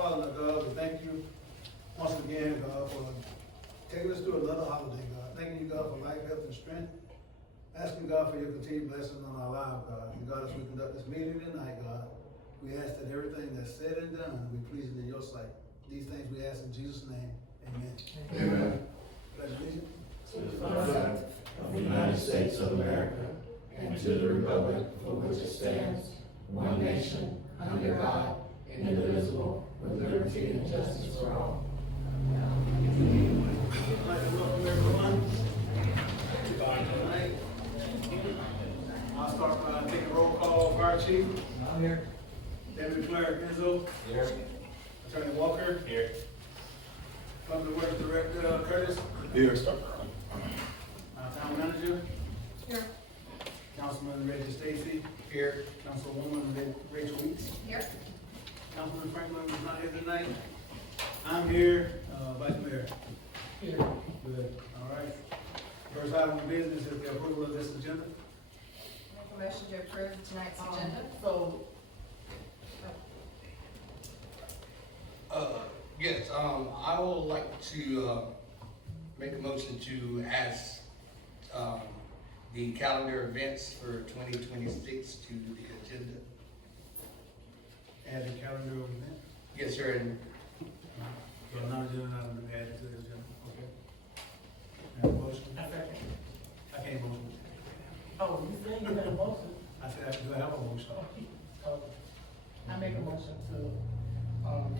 Father, God, we thank you once again, God, for taking us through another holiday, God. Thanking you, God, for life, health, and strength. Asking God for your continued blessing on our lives, God. And God, as we conduct this meeting tonight, God, we ask that everything that's said and done be pleasing in your sight. These things we ask in Jesus' name. Amen. Amen. Pledge allegiance To the flag of the United States of America and to the republic for which it stands, one nation, under God, indivisible, with liberty and justice for all. I'd like to welcome everyone. Tonight, I'll start by taking a roll call. Fire Chief. I'm here. Deputy Clerk Enzo. Here. Attorney Walker. Here. Public Works Director Curtis. Here. Town Manager. Here. Councilman Reggie Stacy. Here. Councilwoman Rachel Weeks. Here. Councilman Franklin is not here tonight. I'm here. Vice Mayor. Here. Good. All right. First item of business is the approval of this agenda. Make a motion to approve tonight's agenda. Yes, I would like to, make a motion to add, the calendar events for 2026 to the agenda. Add the calendar of events. Yes, sir, and Yeah, non-agenda item added to the agenda. Okay. Have a motion? I can't motion. Oh, you said you had a motion? I said, do I have a motion? Oh, I make a motion to,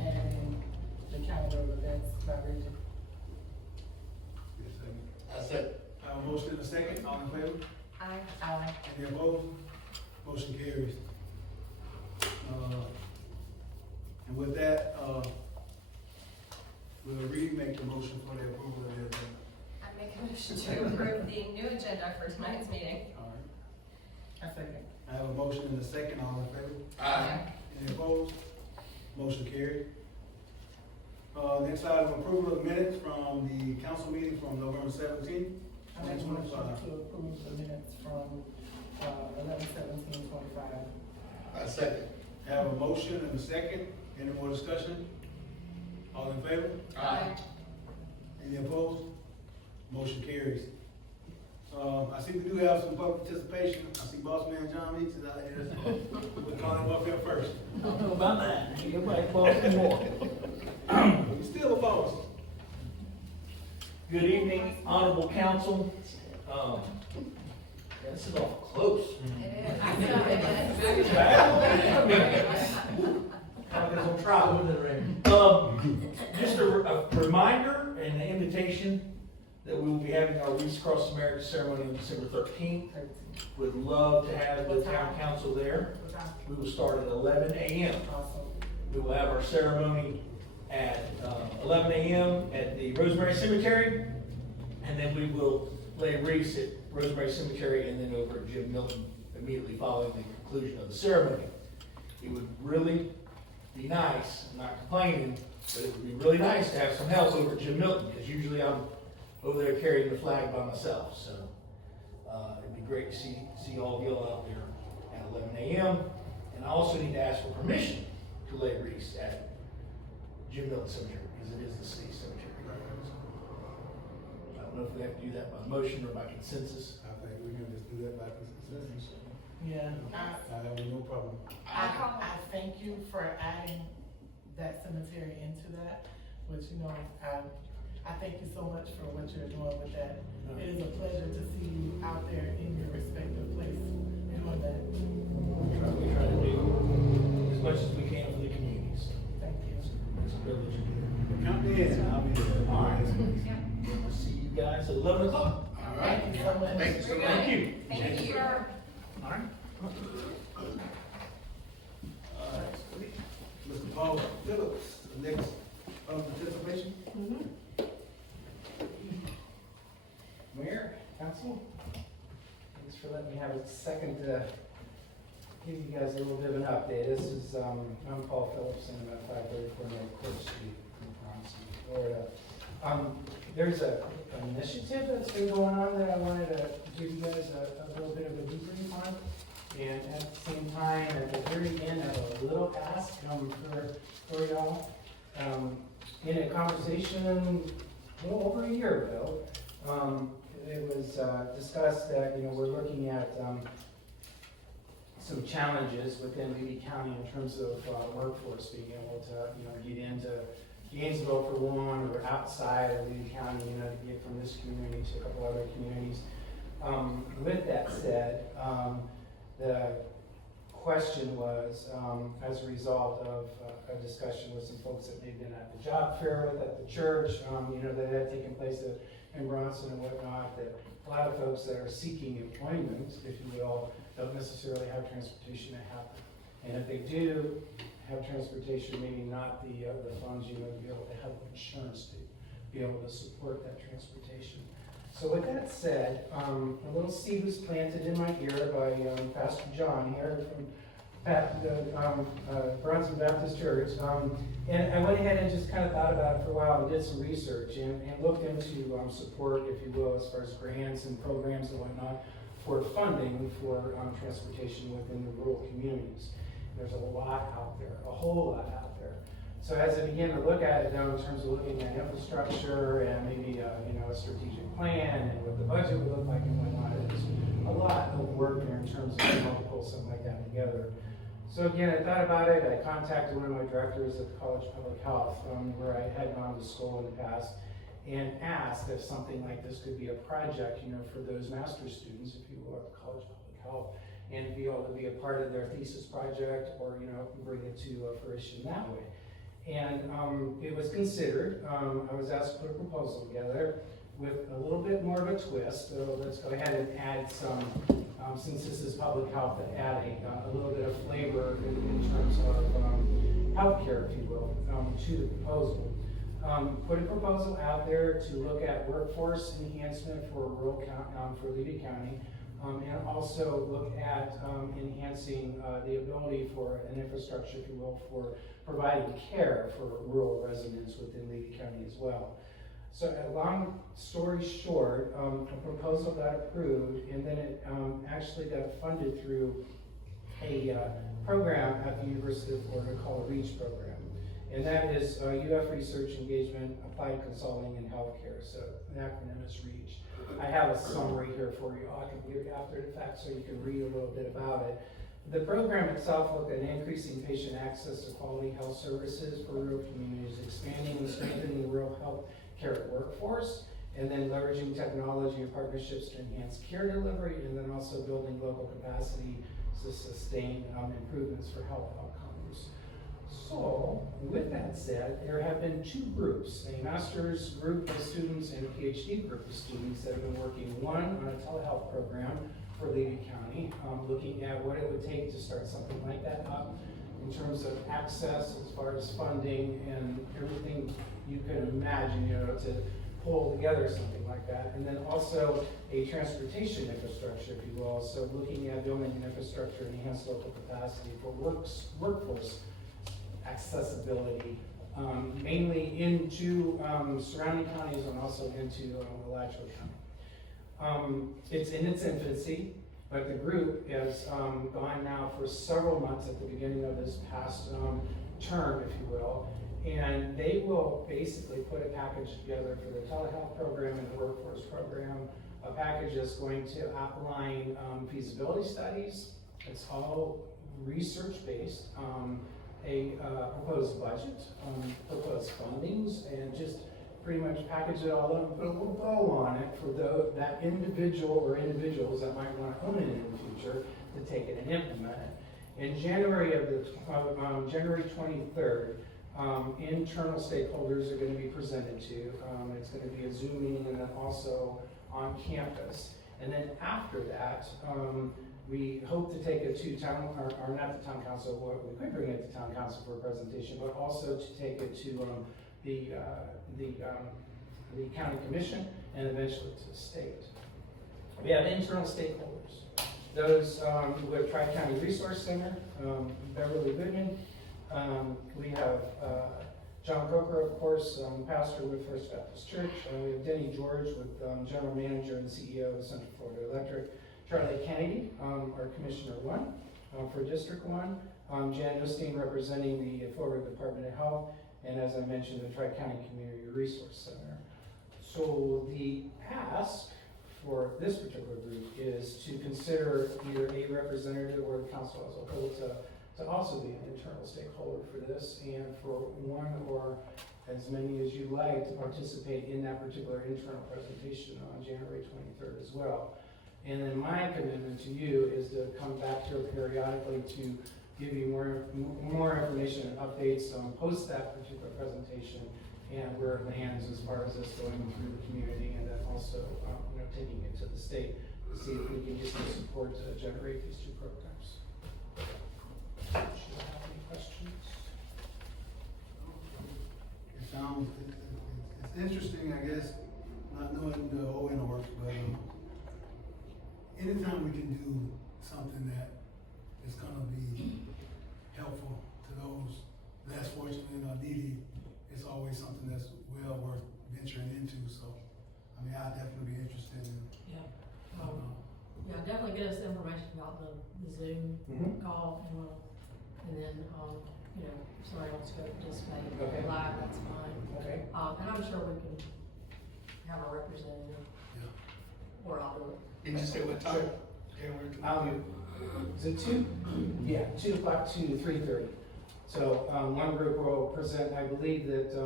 add in the calendar of events by region. Yes, second. I said, I have a motion and a second. All in favor? Aye. Any opposed? Motion carries. And with that, we'll remake the motion for the approval of the agenda. I make a motion to approve the new agenda for tonight's meeting. All right. I second. I have a motion and a second. All in favor? aye. Any opposed? Motion carried. Next item, approval of minutes from the council meeting from November 17th, I make a motion 2025. to approve the minutes from, 11/17/25. I second. Have a motion and a second. Any more discussion? All in favor? Aye. Any opposed? Motion carries. I see we do have some public participation. I see Boss Man John Meeks is out here. We'll call him up here first. I don't know about that. Everybody calls me more. He's still a boss. Good evening, honorable council. This is all close. It is. I mean, on trial. Just a reminder and an invitation that we will be having our Wreaths Across America ceremony on December 13th. Would love to have the town council there. We will start at 11 a.m. Awesome. We will have our ceremony at 11 a.m. at the Rosemary Cemetery, and then we will lay wreaths at Rosemary Cemetery and then over at Jim Milton immediately following the conclusion of the ceremony. It would really be nice, I'm not complaining, but it would be really nice to have some help over at Jim Milton, because usually I'm over there carrying the flag by myself. So it'd be great to see all of y'all out there at 11 a.m. And I also need to ask for permission to lay wreaths at Jim Milton Cemetery, because it is the city cemetery. I don't know if we have to do that by motion or by consensus. I think we can just do that by consensus. Yeah. I have no problem. I thank you for adding that cemetery into that, which, I thank you so much for what you're doing with that. It is a pleasure to see you out there in your respective place doing that. We try to do as much as we can for the community, so Thank you. it's a privilege to do. Count me in. I'll be there. All right. We'll see you guys at 11 o'clock. All right. Thank you so much. Thank you so much. Thank you. Thank you. All right. Mr. Paul Phillips, the next participation. Mayor, council, thanks for letting me have a second to give you guys a little bit of an update. This is, I'm Paul Phillips, and I'm at 534 North Court Street in Bronson, Florida. There's an initiative that's been going on that I wanted to give you guys a little bit of a debrief on. And at the same time, at the very end, I have a little ask for y'all. In a conversation a little over a year ago, it was discussed that, we're looking at some challenges within Lee County in terms of workforce being able to, get into Gainesville for one, or outside of Lee County, to get from this community to a couple other communities. With that said, the question was, as a result of a discussion with some folks that they've been at the job fair with, at the church, that had taken place in Bronson and whatnot, that a lot of folks that are seeking employment, if you will, don't necessarily have transportation to happen. And if they do have transportation, maybe not the funds, to be able to have insurance to be able to support that transportation. So with that said, a little seed was planted in my ear by Pastor John here from Bronson Baptist Church. And I went ahead and just kind of thought about it for a while and did some research and looked into support, if you will, as far as grants and programs and whatnot for funding for transportation within the rural communities. There's a lot out there, a whole lot out there. So as I began to look at it now in terms of looking at infrastructure and maybe a strategic plan and what the budget would look like and whatnot, it's a lot of work there in terms of being able to pull something like that together. So again, I thought about it. I contacted one of my directors at the College of Public Health, where I had gone to school in the past, and asked if something like this could be a project, for those master's students, if you will, at the College of Public Health, and be able to be a part of their thesis project, or bring it to fruition that way. And it was considered. I was asked to put a proposal together with a little bit more of a twist. So let's go ahead and add some, since this is public health, and add a little bit of flavor in terms of healthcare, if you will, to the proposal. Put a proposal out there to look at workforce enhancement for rural for Levy County, and also look at enhancing the ability for an infrastructure, if you will, for providing care for rural residents within Levy County as well. So a long story short, a proposal got approved, and then it actually got funded through a program at the University of Florida called a REACH program. And that is UF Research Engagement, Applied Consulting, and Healthcare. So the acronym is REACH. I have a summary here for you. I can give it after the fact so you can read a little bit about it. The program itself looked at increasing patient access to quality health services for rural communities, expanding and strengthening the rural health care workforce, and then leveraging technology and partnerships to enhance care delivery, and then also building local capacity to sustain improvements for health outcomes. So, with that said, there have been two groups, a master's group of students and a PhD group of students that have been working, one on a telehealth program for Levy County, looking at what it would take to start something like that up in terms of access as far as funding and everything you could imagine, to pull together something like that. And then also a transportation infrastructure, if you will, so looking at building an infrastructure to enhance local capacity for workforce accessibility, mainly into surrounding counties and also into Alachua County. It's in its infancy, but the group has gone now for several months at the beginning of this past term, if you will, and they will basically put a package together for the telehealth program and the workforce program, a package that's going to outline feasibility studies. It's all research-based, a proposed budget, proposed fundings, and just pretty much package it all up and put a little bow on it for that individual or individuals that might want to own it in the future to take it and implement it. In January January 23rd, internal stakeholders are going to be presented to. It's going to be a Zoom meeting and then also on campus. And then after that, we hope to take it to town, or not the town council, we could bring it to town council for a presentation, but also to take it to the county commission and eventually to the state. We have internal stakeholders. Those with Tri-County Resource Center, Beverly Goodman. We have John Coker, of course, pastor with First Baptist Church. We have Denny George with general manager and CEO of Central Florida Electric. Charlie Kennedy, our Commissioner 1 for District 1. Jan Osteen representing the Florida Department of Health. and as I mentioned, the Tri-County Community Resource Center. So the ask for this particular group is to consider either a representative or the council as a whole to also be an internal stakeholder for this, and for one or as many as you like to participate in that particular internal presentation on January 23rd as well. And then my commitment to you is to come back here periodically to give you more information and updates post that particular presentation and where it lands as far as this going through the community, and then also taking it to the state to see if we can get some support to generate these two programs. Should I have any questions? It sounds, it's interesting, I guess, not knowing the whole inner works, but anytime we can do something that is gonna be helpful to those less fortunate or needy, it's always something that's well worth venturing into. So, I mean, I'd definitely be interested in. Yeah. Yeah, definitely get us the information about the Zoom call, and then, if somebody wants to go participate Okay. live, that's fine. Okay. And I'm sure we can have a representative, Yeah. or I'll do it. Did you say what time? Is it 2? Yeah, 2 o'clock to 3:30. So one group will present, I believe that the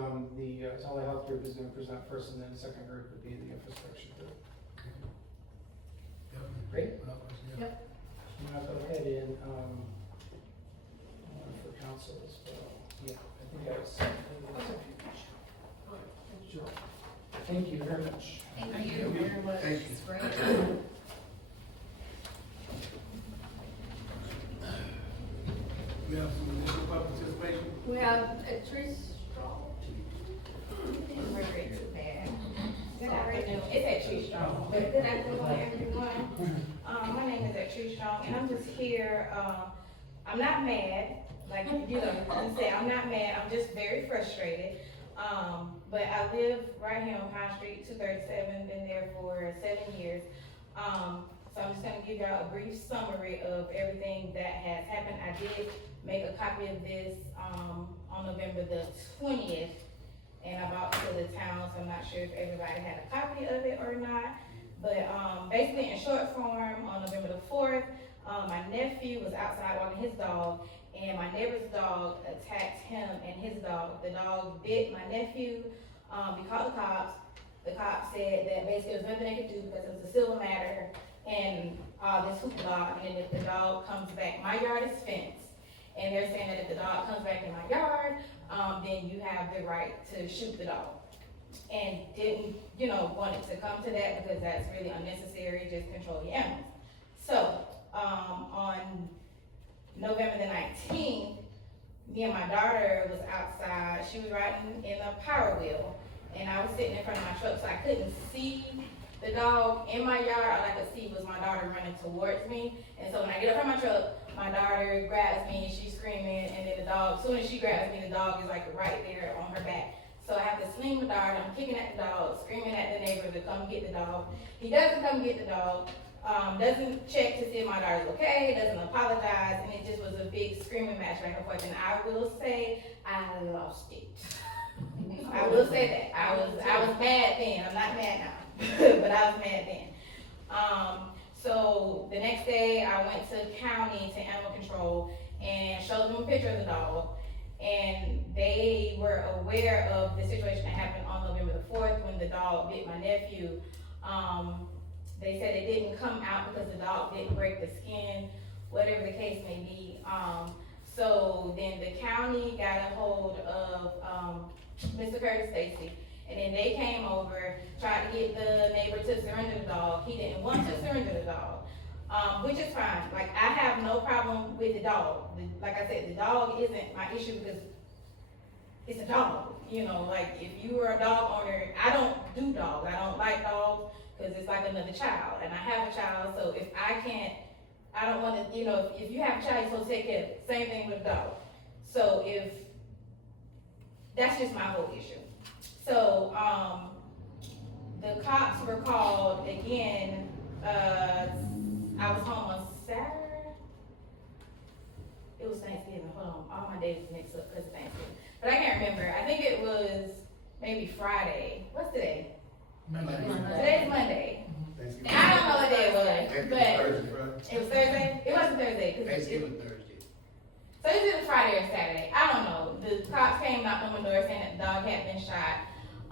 telehealth group is going to present first, and then the second group would be the infrastructure group. Definitely. Great. Yeah. Yep. I'm going to go ahead and for council as well. Yeah, I think that's. Sure. Thank you very much. Thank you very much. Thank you. It's great. We have some additional public participation. We have Trish Straw. Margaret's there. Good afternoon. It's Trish Strong. But good afternoon, everyone. My name is Trish Strong, and I'm just here. I'm not mad, like you say. I'm not mad. I'm just very frustrated. But I live right here on Pine Street, 237. Been there for 7 years. So I'm just gonna give y'all a brief summary of everything that has happened. I did make a copy of this on November the 20th, and I brought it to the town, so I'm not sure if everybody had a copy of it or not. But basically, in short form, on November the 4th, my nephew was outside walking his dog, and my neighbor's dog attacked him and his dog. The dog bit my nephew. We called the cops. The cops said that basically there was nothing they could do because it was a civil matter and this hoopla. And if the dog comes back, my yard is fenced, and they're saying that if the dog comes back in my yard, then you have the right to shoot the dog. And didn't, want it to come to that because that's really unnecessary, just control the animals. So, on November the 19th, me and my daughter was outside. She was riding in a Power Wheel, and I was sitting in front of my truck, so I couldn't see the dog in my yard. All I could see was my daughter running towards me. And so when I get up from my truck, my daughter grabs me, and she's screaming, and then the dog, as soon as she grabs me, the dog is like right there on her back. So I have to sling the dart. I'm kicking at the dog, screaming at the neighbor to come get the dog. He doesn't come get the dog. Doesn't check to see if my daughter's okay, doesn't apologize, and it just was a big screaming match back and forth. And I will say, I lost it. I will say that. I was mad then. I'm not mad now, but I was mad then. So the next day, I went to county to animal control and showed them a picture of the dog, and they were aware of the situation that happened on November the 4th when the dog bit my nephew. They said it didn't come out because the dog didn't break the skin, whatever the case may be. So then the county got a hold of Mr. Curtis Stacy, and then they came over, tried to get the neighbor to surrender the dog. He didn't want to surrender the dog, which is fine. Like, I have no problem with the dog. Like I said, the dog isn't my issue because it's a dog. Like, if you were a dog owner, I don't do dogs. I don't like dogs because it's like another child, and I have a child, so if I can't, I don't want to, if you have a child, you're supposed to take care of it. Same thing with a dog. So that's just my whole issue. So, the cops were called again. I was home on Saturday. It was Thanksgiving. Hold on, all my days mixed up because of Thanksgiving. but I can't remember. I think it was maybe Friday. What's today? Monday. Today's Monday. Thanksgiving. I don't know what day it was, but Thursday, Friday. it was Thursday. It wasn't Thursday. 'Cause Thanksgiving Thursday. So it's either Friday or Saturday. I don't know. The cops came knocked on my door saying that the dog had been shot.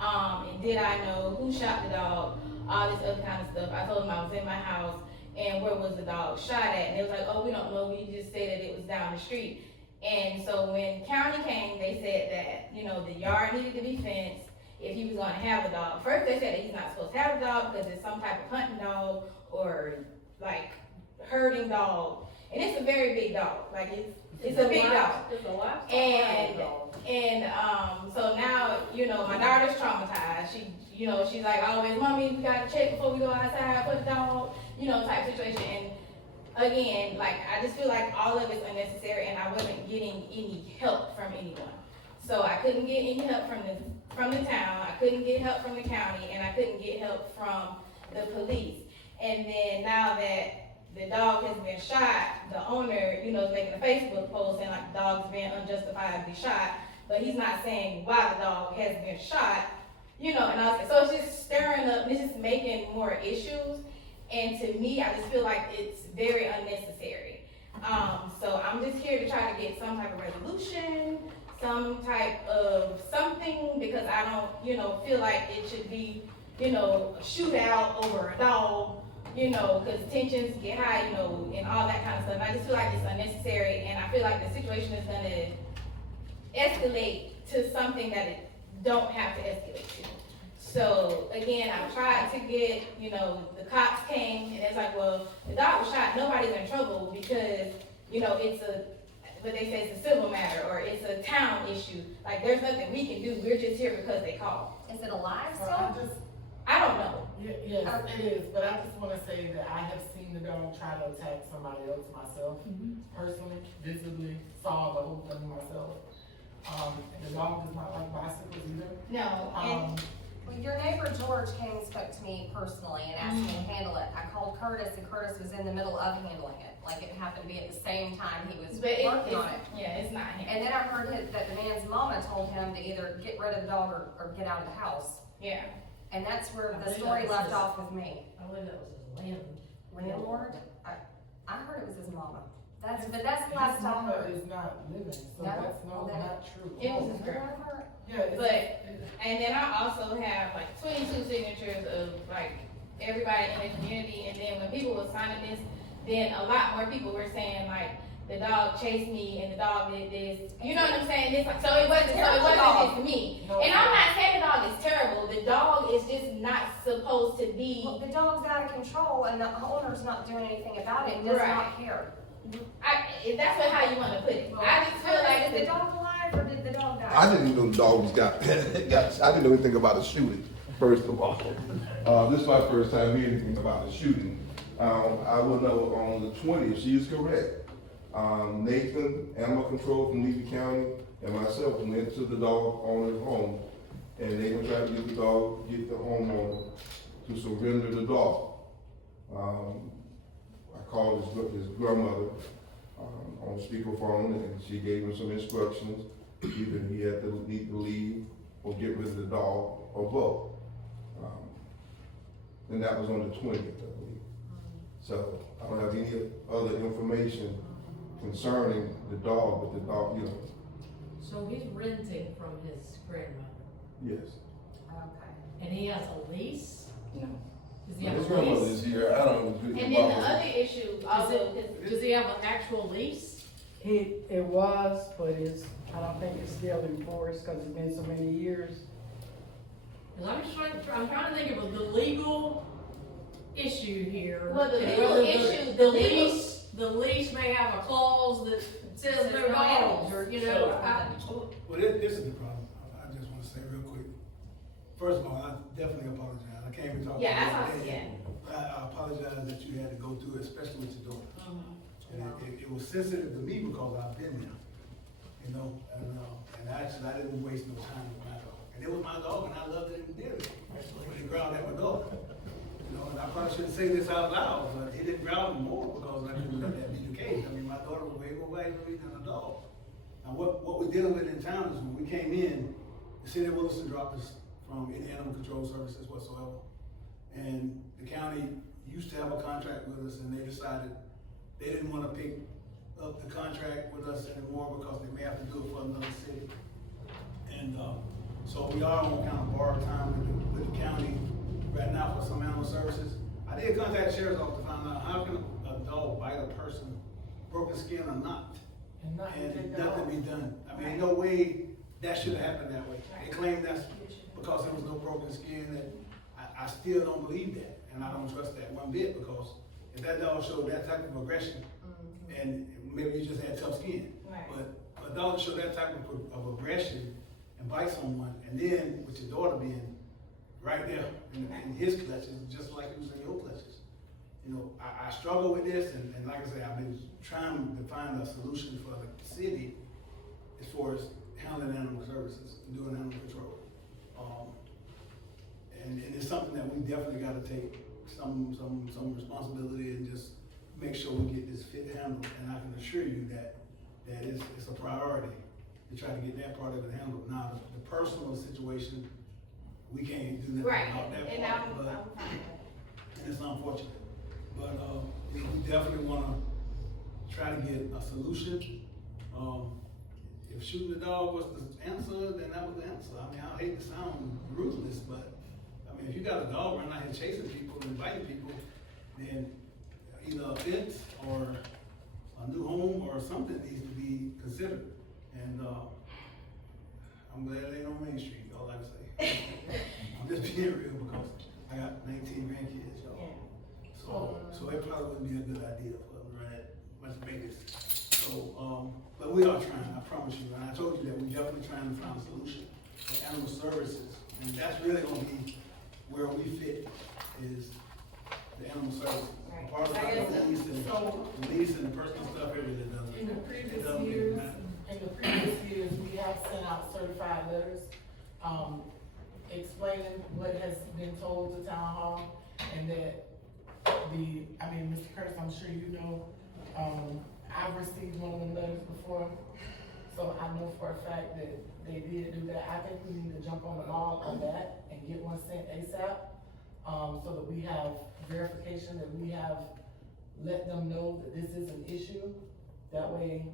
And did I know who shot the dog? All this other kind of stuff. I told them I was in my house and where was the dog shot at? And they was like, oh, we don't know. We just said that it was down the street. And so when county came, they said that, you know, the yard needed to be fenced if he was gonna have a dog. First they said that he's not supposed to have a dog because it's some type of hunting dog or like herding dog. And it's a very big dog. Like it's a big dog. It's a livestock And dog. so now, you know, my daughter's traumatized. She's like always, mommy, we gotta check before we go outside, put the dog, you know, type situation. And again, like, I just feel like all of it's unnecessary and I wasn't getting any help from anyone. So I couldn't get any help from the town, I couldn't get help from the county, and I couldn't get help from the police. And then now that the dog has been shot, the owner, you know, is making a Facebook post saying like the dog's been unjustifiably shot, but he's not saying why the dog has been shot, you know, and I was like, so it's just stirring up, it's just making more issues, and to me, I just feel like it's very unnecessary. So I'm just here to try to get some type of resolution, some type of something, because I don't, you know, feel like it should be, you know, a shootout over a dog, you know, because tensions get high, you know, and all that kind of stuff. And I just feel like it's unnecessary, and I feel like the situation is gonna escalate to something that it don't have to escalate to. So again, I tried to get, you know, the cops came, and it's like, well, the dog was shot, nobody's in trouble because, you know, it's what they say, it's a civil matter, or it's a town issue. Like, there's nothing we can do, we're just here because they called. Is it alive Well, still? I don't know. Yes, it is, but I just wanna say that I have seen the dog try to attack somebody else myself, personally, visibly, saw the whole thing myself. And the dog does not like bicycles either. No, and Well, your neighbor George came and spoke to me personally and asked me to handle it. I called Curtis and Curtis was in the middle of handling it. Like it happened to be at the same time he was but working on it. yeah, it's not him. And then I heard that the man's mama told him to either get rid of the dog or get out of the house. Yeah. And that's where I the believe story that was left his- off with me. I believe that was his Landlord? I heard it was his mama. But that's the last His I mama heard. is not living, so No? that's Well, not true. It was his girl. Whatever. Yeah, But, and then I also have like 22 signatures of like everybody in the community, and then when people were signing this, then a lot more people were saying like, the dog chased me and the dog did this. You know what I'm saying? It's like, so it wasn't just me. No. And I'm not saying the dog is terrible. The dog is just not supposed to be. Well, the dog's out of control and the owner's not doing anything about it and does Right. not care. If that's how you want to put it. I just feel like Is the dog alive or did the dog die? I didn't know the dog was got, I didn't know anything about the shooting, first of all. This is my first time hearing anything about the shooting. I will know on the 20th, she is correct. Nathan, Animal Control from Levy County, and myself went to the dog owner's home, and they were trying to get the homeowner to surrender the dog. I called his grandmother on speakerphone, and she gave him some instructions. Either he had to need to leave or get rid of the dog or both. And that was on the 20th, I believe. So I don't have any other information concerning the dog, but the dog, you know, So he's renting from his grandmother, yes. Okay. and he has a lease? No. Does he have His a grandmother lease? is here, I don't know. And then the other issue also, Does he have an actual lease? It was, but I don't think it's still in force because it's been so many years. Cause I'm trying to think of the legal issue here. Well, the and legal whether issue- the lease may have a clause that says no dogs, or, you know, Well, this is the problem. I just want to say real quick. First of all, I definitely apologize. I came and talked to you. Yeah, I thought, yeah. I apologize that you had to go through it, especially with your daughter. And it was sensitive to me because I've been there, you know, and actually I didn't waste no time with my dog. And it was my dog and I loved it and dearly. But he growled at my dog. You know, and I probably shouldn't say this out loud, but he didn't growl more because I didn't let that be the case. I mean, my daughter was way more valuable to me than a dog. Now, what we're dealing with in town is when we came in, the city of Williston dropped us from any animal control services whatsoever. And the county used to have a contract with us, and they decided they didn't wanna pick up the contract with us anymore because they may have to do it for another city. And, so we are on kind of borrowed time with the county right now for some animal services. I did contact the sheriff's office to find out how can a dog bite a person, broken skin or not, And and nothing be done. I mean, no way that should have happened that way. They claim that's because there was no broken skin, and I still don't believe that, and I don't trust that one bit, because if that dog showed that type of aggression, and maybe you just had tough skin, Right. but a dog show that type of aggression and bite someone, and then with your daughter being right there in his clutches, just like he was in your clutches. You know, I struggle with this, and like I say, I've been trying to find a solution for the city as far as handling animal services and doing animal control. And it's something that we definitely gotta take some responsibility and just make sure we get this fit handled. And I can assure you that it's a priority to try to get that part of it handled. Now, the personal situation, we can't do nothing Right, about that and part, I'm but, fine with and it's unfortunate. But, we definitely wanna try to get a solution. If shooting the dog was the answer, then that was the answer. I mean, I hate to sound ruthless, but, I mean, if you got a dog running out here chasing people and biting people, then either a fence or a new home or something needs to be considered. And, I'm glad it ain't on Main Street, all I can say. I'm just being real because I got 19 grandkids, y'all. Yeah. So it probably wouldn't be a good idea for them to run at Las Vegas. So, but we are trying, I promise you, and I told you that we're definitely trying to find a solution for animal services. And that's really gonna be where we fit, is the animal services. Right. Part of I guess the lease and the personal stuff, everything doesn't. In the previous years, we have sent out certified letters, explaining what has been told to town hall, and that Mr. Curtis, I'm sure you know, I've received one of them letters before, so I know for a fact that they did do that. I think we need to jump on the ball on that and get one sent ASAP, so that we have verification, that we have let them know that this is an issue. That way,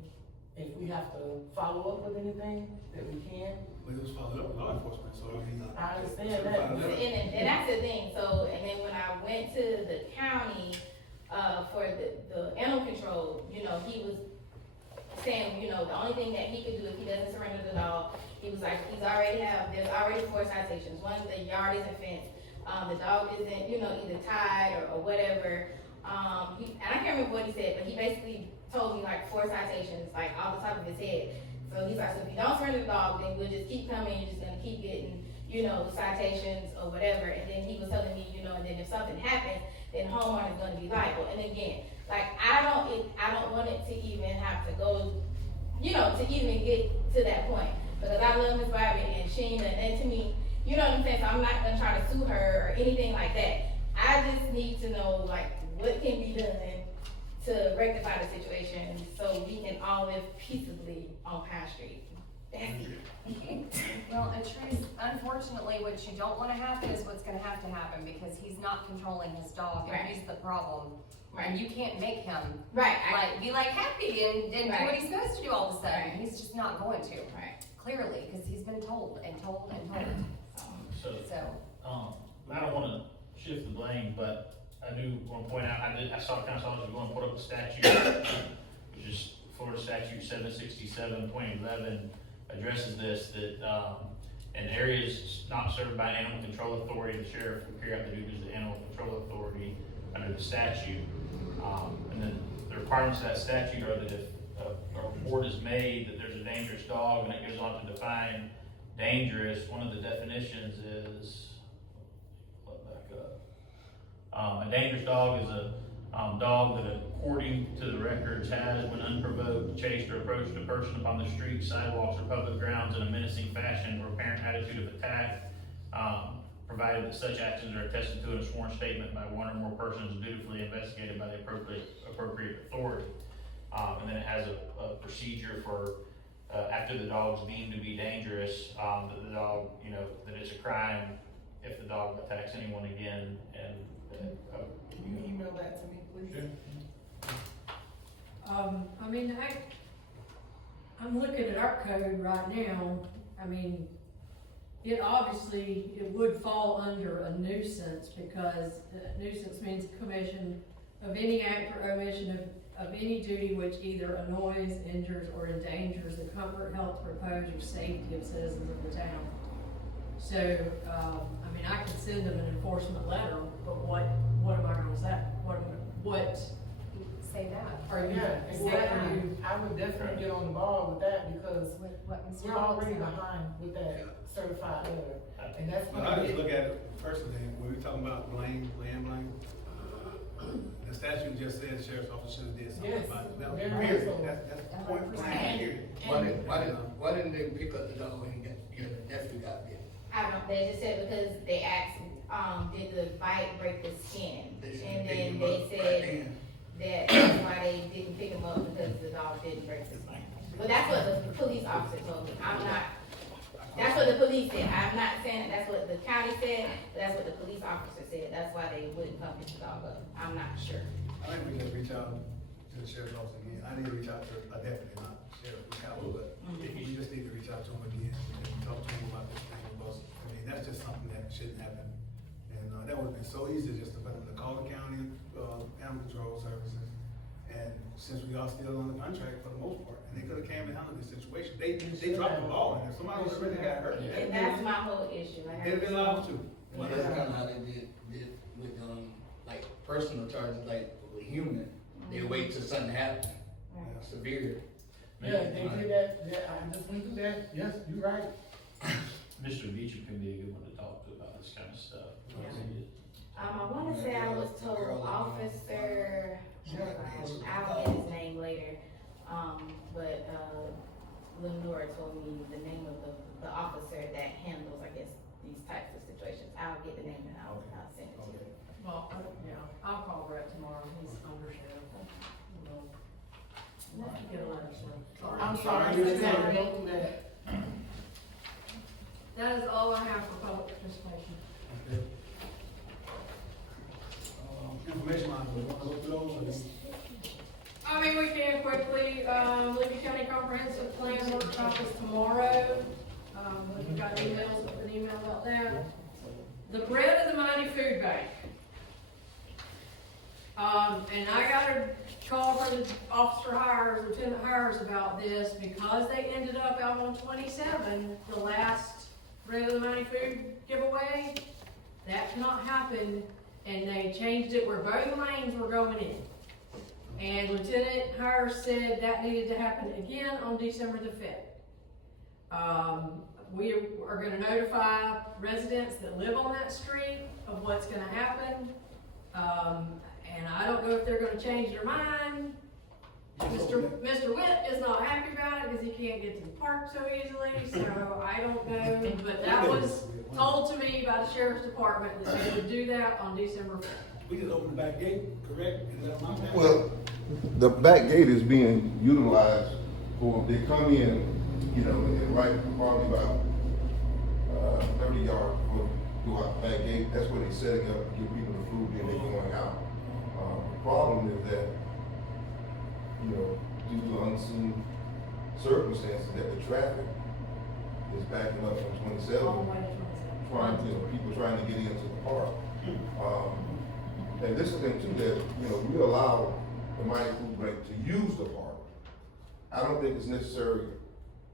if we have to follow up with anything, that we can. But it was followed up with law enforcement, so I mean. I understand that. And that's the thing, so, and then when I went to the county, for the animal control, you know, he was saying, you know, the only thing that he could do if he doesn't surrender the dog, he was like, there's already 4 citations. One, the yard isn't fenced, the dog isn't, you know, either tied or whatever. And I can't remember what he said, but he basically told me like 4 citations, like off the top of his head. So he's like, so if you don't surrender the dog, then we'll just keep coming, you're just gonna keep getting, you know, citations or whatever. And then he was telling me, you know, and then if something happens, then homeowner is gonna be liable. And again, like, I don't want it to even have to go, you know, to even get to that point. Because I love Miss Barbie and Sheena, and to me, you know what I'm saying? So I'm not gonna try to sue her or anything like that. I just need to know, like, what can be done to rectify the situation so we can all live peaceably on Pine Street. That's it. Well, and Trace, unfortunately, what you don't wanna happen is what's gonna have to happen, because he's not controlling his dog, Right. and he's the problem. Right. And you can't make him, Right, be like happy and do what Right. he's supposed to do all of a sudden. Right. He's just not going to, Right. clearly, because he's been told and told and told, So, so. I don't wanna shift the blame, but I do wanna point out, I saw council, I was going to put up the statute, which is Florida statute 767.11 addresses this, that, in areas not served by an animal control authority, the sheriff will carry out the duties of the animal control authority under the statute. And then the requirements of that statute are that if a report is made that there's a dangerous dog, and it goes on to define dangerous, one of the definitions is, a dangerous dog is a dog that, according to the records, has, when unprovoked, chased or approached a person upon the streets, sidewalks, or public grounds in a menacing fashion or apparent attitude of attack, provided that such actions are attested to in a sworn statement by one or more persons dutifully investigated by the appropriate authority. And then it has a procedure for after the dog's deemed to be dangerous, that the dog, you know, that it's a crime if the dog attacks anyone again, and, Can you email that to me, please? I mean, I'm looking at our code right now, I mean, it obviously, it would fall under a nuisance, because nuisance means commission of any act or omission of any duty which either annoys, injures, or endangers the comfort, health, repose, or safety of citizens of the town. So, I mean, I could send them an enforcement letter, but what am I gonna say? What Say that. are you, Yeah, what are exactly. you? I would definitely get on the ball with that, because What Mr. we're Rollins already said. behind with that certified letter, and that's But gonna I just get. look at it personally, when we talking about blame, the statute just says sheriff's officer did something Yes, about it. That was very period. much so. That's point blank, period. Why didn't they pick up the dog when he got, you know, the nephew got bit? I don't, they just said because they asked, did the bite break the skin? They should And pick then him they up right said then. that that's why they didn't pick him up, because the dog didn't break the skin. But that's what the police officer told me. That's what the police said. I'm not saying that's what the county said, but that's what the police officer said. That's why they wouldn't come pick the dog up. I'm not sure. I think we need to reach out to the sheriff's office again. I need to reach out to a deputy, not sheriff, but we just need to reach out to him again and talk to him about this thing, because, I mean, that's just something that shouldn't happen. And, that would've been so easy just to put them to call the county, animal control services. And since we are still on the contract for the most part, and they could've came and handled this situation, they dropped the ball, and if somebody would've really got hurt, And that's my whole issue. I they'd have been liable too. Well, that's kinda how they did with, like, personal charges, like, with human. They wait till something happens, severe. Yeah, they did that, yeah, I just went through that, yes, you're right. Mr. Beecher can be a good one to talk to about this kind of stuff. I wanna say I was told Officer, I'll get his name later, but, Lenore told me the name of the officer that handles, I guess, these types of situations. I'll get the name and I'll send it to you. Well, yeah, I'll call Brett tomorrow, he's under sheriff. We'll get a letter sent. I'm sorry, you just had to go through that. That is all I have for public participation. Okay. Information line, we wanna look through those, I mean, we can quickly, Lincoln County Comprehensive Plan workshop is tomorrow. If you got emails, an email about that. The Bread of the Mighty Food Bank. And I got a call from the officer hires, lieutenant hires about this, because they ended up out on 27, the last Bread of the Mighty Food giveaway. That cannot happen, and they changed it where both lanes were going in. And Lieutenant Hires said that needed to happen again on December the 5th. We are gonna notify residents that live on that street of what's gonna happen. And I don't know if they're gonna change their mind. Mr. Witt is not happy about it because he can't get to the park so easily, so I don't know. But that was told to me by the sheriff's department that they would do that on December 5th. we just opened the back gate, correct? Is that my bad? Well, the back gate is being utilized for, they come in, you know, and right probably about, 30 yards before you go out the back gate. That's where they're setting up to give people the food, then they're going out. The problem is that, you know, due to unseen circumstances, that the traffic is backing up from 27. All the way to 27. Trying, you know, people trying to get into the park. And this is the thing too, that, you know, we allow the Mighty Food Bank to use the park. I don't think it's necessarily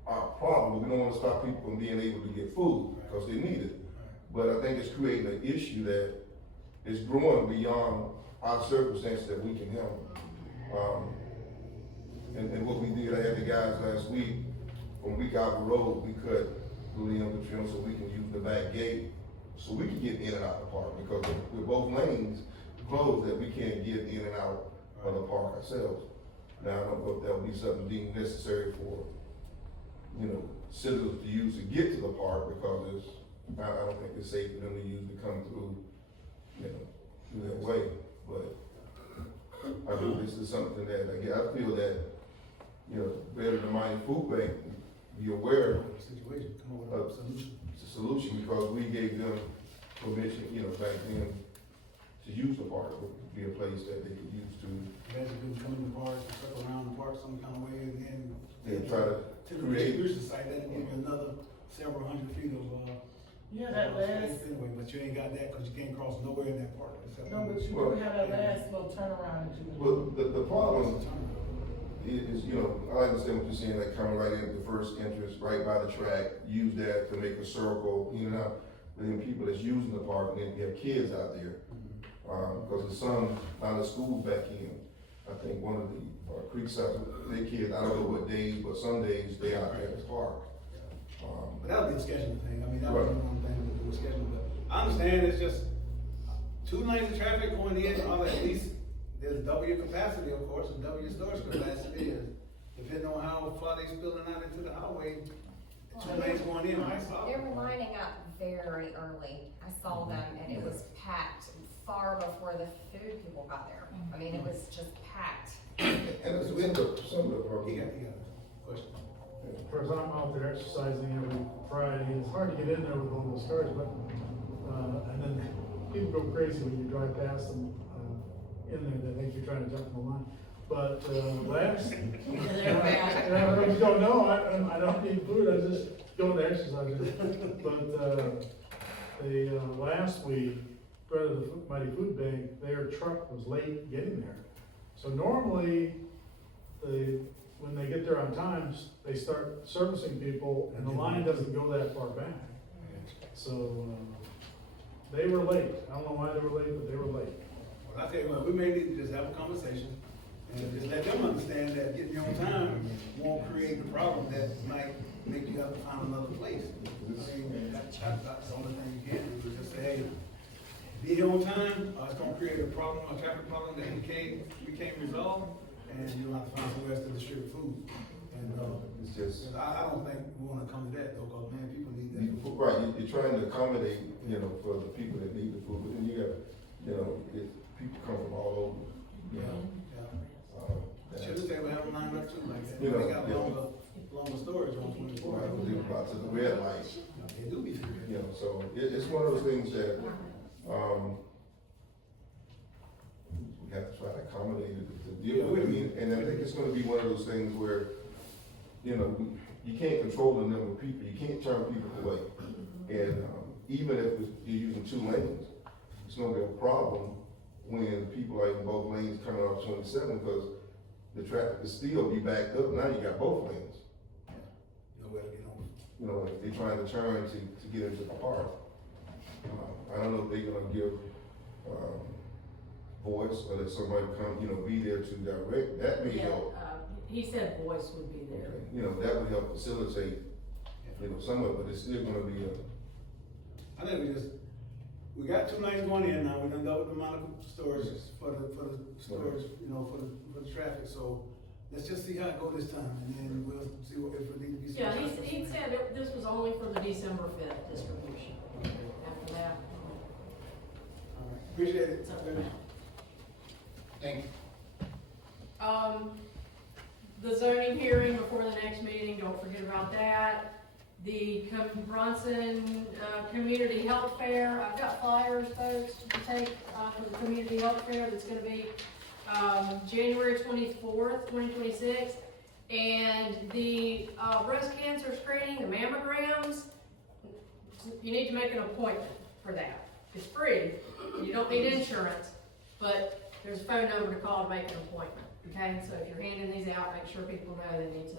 our problem, but we don't wanna stop people from being able to get food, because they need it. But I think it's creating an issue that is growing beyond our circumstances that we can handle. And what we did, I had the guys last week, from Week Out the Road, we cut the limbs, the trim, so we can use the back gate, so we can get in and out the park, because with both lanes closed, that we can't get in and out of the park ourselves. Now, I don't know if that would be something deemed necessary for, you know, citizens to use to get to the park, because it's, I don't think it's safe for them to use to come through, you know, through that way. But I think this is something that, again, I feel that, you know, better than Mighty Food Bank, be aware of the situation, come up with of a solution. the solution, because we gave them permission, back then, to use the park, to be a place that they could use to, Basically, come in the park, circle around the park some kind of way, and then. try to To the create. distribution site, that'll give you another several hundred feet of, Yeah, that last, space anyway, but you ain't got that, cause you can't cross nowhere in that park. except- no, but you do have that last little turnaround that you can. Well, the problem is, I understand what you're saying, like coming right in the first entrance, right by the track, use that to make a circle, but then people that's using the park, and then you have kids out there. Because the son, out of school back in, I think one of the Creekside, their kids, I don't know what days, but some days they out there at the park. But that'll be a scheduling thing, I mean, that was one thing to do with scheduling, but I understand it's just 2 lanes of traffic going in, or at least there's double your capacity, of course, and double your storage capacity, and depending on how far they spilling out into the highway, 2 lanes going in, might solve They it. were lining up very early. I saw them and it was packed far before the food people got there. I mean, it was just packed. And it's with some of the, He got a question. Of course, I'm out there exercising every Friday, it's hard to get in there with all those cars, but, and then people go crazy when you drive past them, in there, they think you're trying to jump in the line. But, last, and you don't know, I don't need food, I just go to exercise. But, last week, part of the Mighty Food Bank, their truck was late getting there. So normally, when they get there on time, they start servicing people, and the line doesn't go that far back. So, they were late. I don't know why they were late, but they were late. Well, I tell you what, we may need to just have a conversation and just let them understand that getting your own time won't create the problem that might make you have to find another place. I mean, that's the only thing you can do, is just say, hey, be here on time, it's gonna create a problem, a traffic problem that we can't resolve, and you don't have to find somewhere else to distribute food. And, it's just, I don't think we wanna come to that though, cause man, people need that. right, you're trying to accommodate, for the people that need the food, but then you got, people come from all over, Yeah. that's- Children's table have them lined up too, like that. You know, They got yeah. longer storage on 24. Right, we live about to the red light, They do be free. so it's one of those things that, we have to try to accommodate it to deal with it. And I think it's gonna be one of those things where, you can't control the number of people, you can't turn people away. And, even if you're using 2 lanes, it's gonna be a problem when people are in both lanes coming off 27, because the traffic will still be backed up, now you got both lanes. Nowhere to get on. If they're trying to turn to get into the park. I don't know if they're gonna give, voice, or that somebody come, be there to direct, that may help. He said voice would be there. That would help facilitate, somewhat, but it's still gonna be I think we got 2 lanes going in now, we done doubled the amount of storage for the storage, for the traffic, so let's just see how it goes this time, and then we'll see if it need to be. Yeah, he said this was only for the December 5th distribution. After that. All right, appreciate it. It's up Thank you. Thank you. The zoning hearing before the next meeting, don't forget about that. The Bronson, Community Health Fair, I've got flyers, folks, to take, for the Community Health Fair, that's gonna be, January 24th, 2026. And the, breast cancer screening, the mammograms, you need to make an appointment for that. It's free, you don't need insurance, but there's a phone number to call to make an appointment, okay? So if you're handing these out, make sure people know they need to,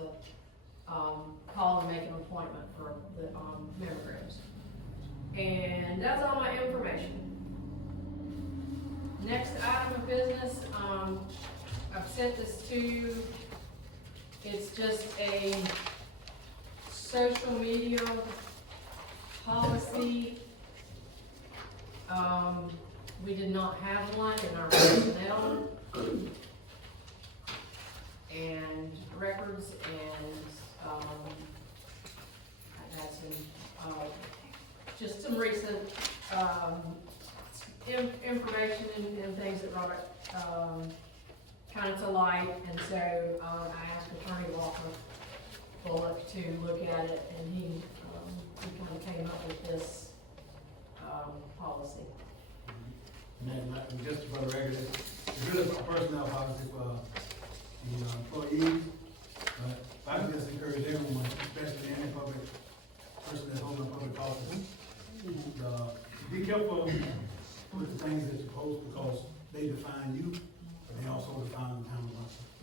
call and make an appointment for the, mammograms. And that's all my information. Next item of business, I've sent this to you. It's just a social media policy. We did not have one in our personnel and records, and I had some, just some recent, information and things that brought it, kind of to light, and so, I asked Attorney Walker Bullock to look at it, and he kind of came up with this, policy. And just for the record, it's really a personnel policy for the employees, but I just encourage everyone, especially any public person that's holding a public office, be careful with the things that you post because they define you, but they also define the town.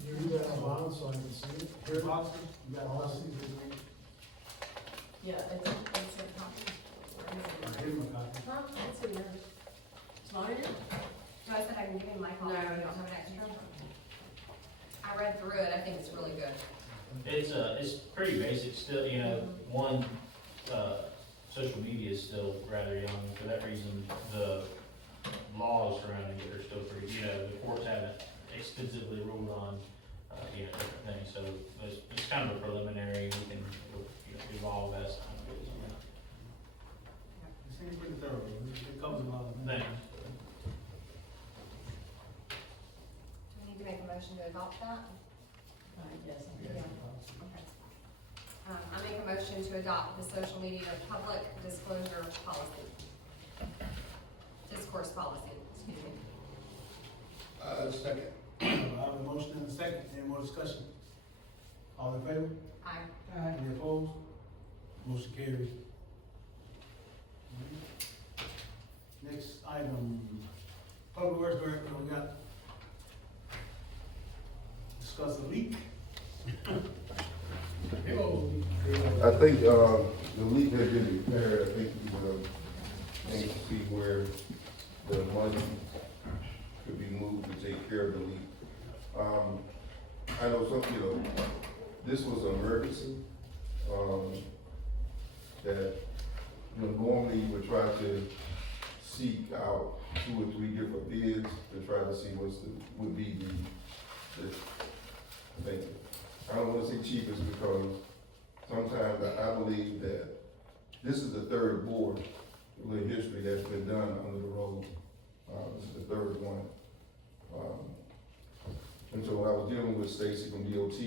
You read that out loud so I can see it? Here, policy, you got policy? Yeah, it's a copy. Here's my copy. Huh? It's in there. It's not in it? So I said I can give you my copy, No. if you don't have an extra. I read through it, I think it's really good. It's pretty basic still, you know, one, social media is still rather young. For that reason, the laws surrounding it are still pretty, you know, the courts haven't extensively ruled on, different things. So it's kind of a preliminary, we can, evolve as time goes on. It seems pretty thorough, it covers a lot of things. Thanks. Do we need to make a motion to adopt that? Yes. Yeah. Okay. I make a motion to adopt the social media public disclosure policy. Discourse policy, excuse me. Second. I have a motion and a second, any more discussion? All in favor? Aye. Any opposed? Motion carries. Next item, Public Works Director, we got discuss a leak. I think, the leak has been repaired. I think we will need to see where the money could be moved to take care of the leak. I know some, this was an emergency, that, normally you would try to seek out 2 or 3 different bids to try to see would be the thing. I don't wanna say cheapest because sometimes I believe that this is the 3rd board in history that's been done under the road. This is the 3rd one. And so when I was dealing with Stacy from DOT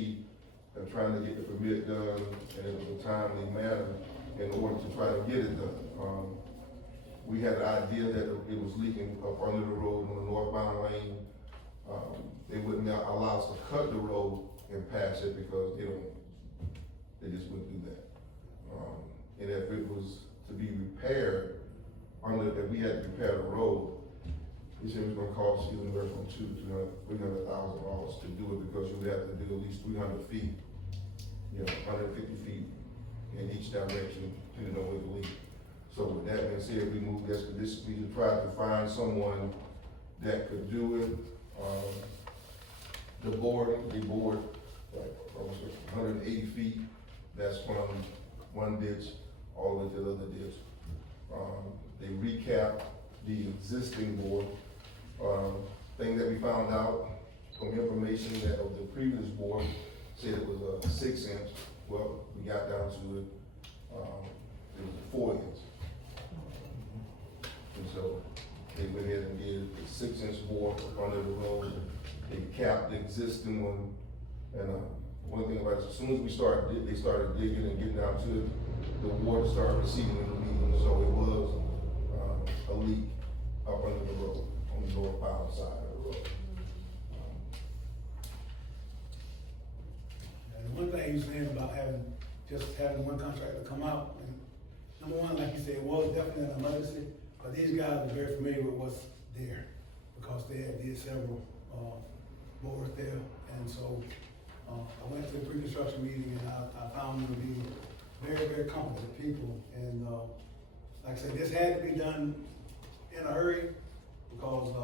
and trying to get the permit done, and it was a timely manner in order to try to get it done. We had an idea that it was leaking up under the road on the northbound lane. They wouldn't allow us to cut the road and pass it because they just wouldn't do that. And if it was to be repaired, if we had to repair the road, he said it was gonna cost anywhere from $200,000 to do it because you would have to do at least 300 feet, 150 feet in each direction, depending on where the leak. So with that being said, we moved expeditiously to try to find someone that could do it. They bored like almost 180 feet. That's from one ditch all the way to the other ditch. They recapped the existing board. Thing that we found out from information that of the previous board said it was a 6-inch. Well, we got down to it was a 4-inch. And so they went ahead and did a 6-inch board under the road. They capped the existing one. And one thing about it, as soon as they started digging and getting down to it, the water started receding in the median. So it was a leak up under the road on the northbound side of the road. One thing you're saying about having one contractor come out, and number one, like you said, it was definitely an emergency, but these guys are very familiar with what's there because they had did several boards there, and so I went to the pre-construction meeting and I found them to be very, very competent people, and like I said, this had to be done in a hurry because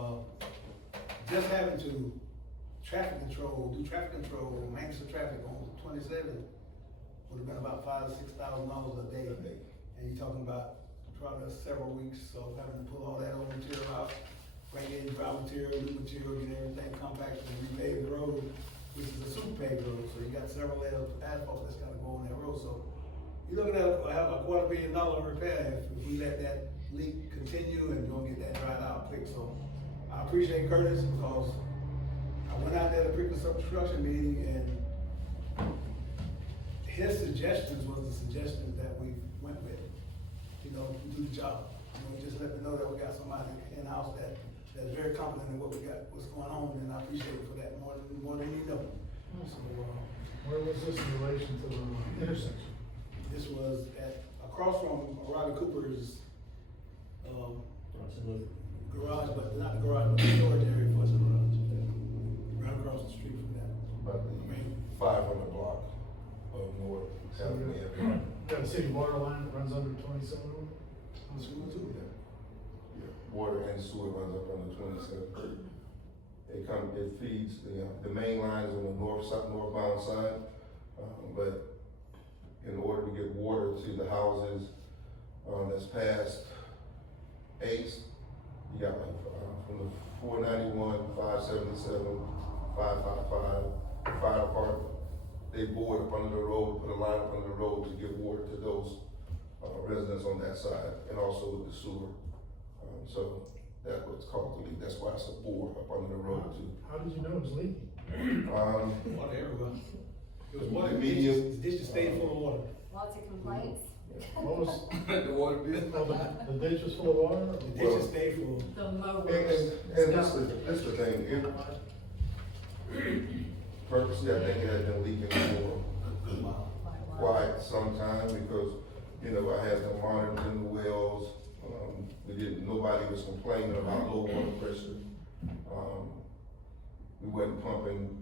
just having to do traffic control, manage the traffic on 27 would have been about $5,000 to $6,000 a day. And you're talking about probably several weeks, so having to pull all that old material out, bring in dry material, new material, get everything compacted and repave the road, which is a super paved road, so you got several layers of asphalt that's gotta go on that road. So you're looking at a $250 million repair if we let that leak continue and don't get that dried out quick. So I appreciate Curtis because I went out there to pre-construction meeting and his suggestions was the suggestions that we went with, you know, to do the job. You know, just let me know that we got somebody in-house that's very confident in what we got, what's going on, and I appreciate it for that more than you know. So, Where was this in relation to the intersection? this was across from Robbie Cooper's, garage, but not the garage, but the storage area for his garage. Right across the street from that. About the 500 block of North California. Got a city water line that runs under 27 over? On the school too. Yeah. Water and sewer runs up on the 27th. It feeds, the main line is on the northbound side, but in order to get water to the houses, that's past Ace, you got like, from the 491, 577, 555, fire department, they bored up under the road, put a line up under the road to give water to those, residents on that side, and also with the sewer. So that's what's called the leak. That's why it's a bore up under the road too. How did you know it was leaking? Water everywhere. It was water, The medium- the ditch stayed full of water. Lots of complaints. What was, The water bill. oh, the ditch was full of water? The ditch stayed full. The And mowers. this is the thing, purposely, I think it had been leaking for quite some time, because, you know, I had them monitoring the wells. Nobody was complaining about low water pressure. We wasn't pumping,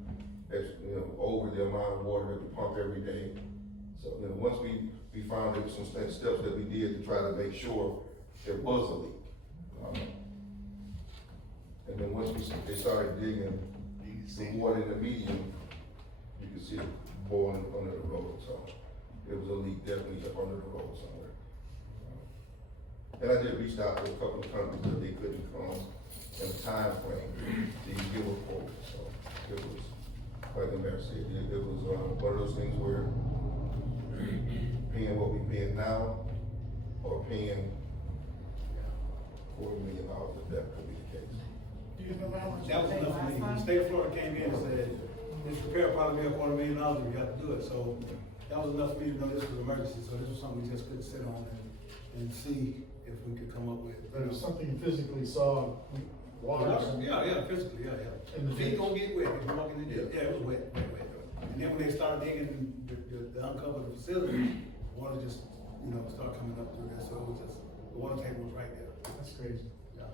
over the amount of water that we pump every day. So, once we found there was some steps that we did to try to make sure there was a leak. And then once they started digging the water in the medium, you could see it boiling under the road, so it was a leak definitely up under the road somewhere. And I did reach out to a couple of companies, but they couldn't come in a time frame to give a quote, so it was, like the mayor said, it was, one of those things where paying what we paying now, or paying $40 million, if that could be the case. Do you remember how much you That was paid enough for me. last The time? state of Florida came in and said, this repair probably be $250,000 if you have to do it. So that was enough for me to know this was an emergency. So this was something we just couldn't sit on and see if we could come up with. But it was something you physically saw, water. Yeah, physically, yeah. In the Feet ditch. gonna get wet if you're walking in there. Yeah, it was wet. And then when they started digging the uncover the facility, water just, started coming up through there. So it was just, the water table was right there. That's crazy. Yeah.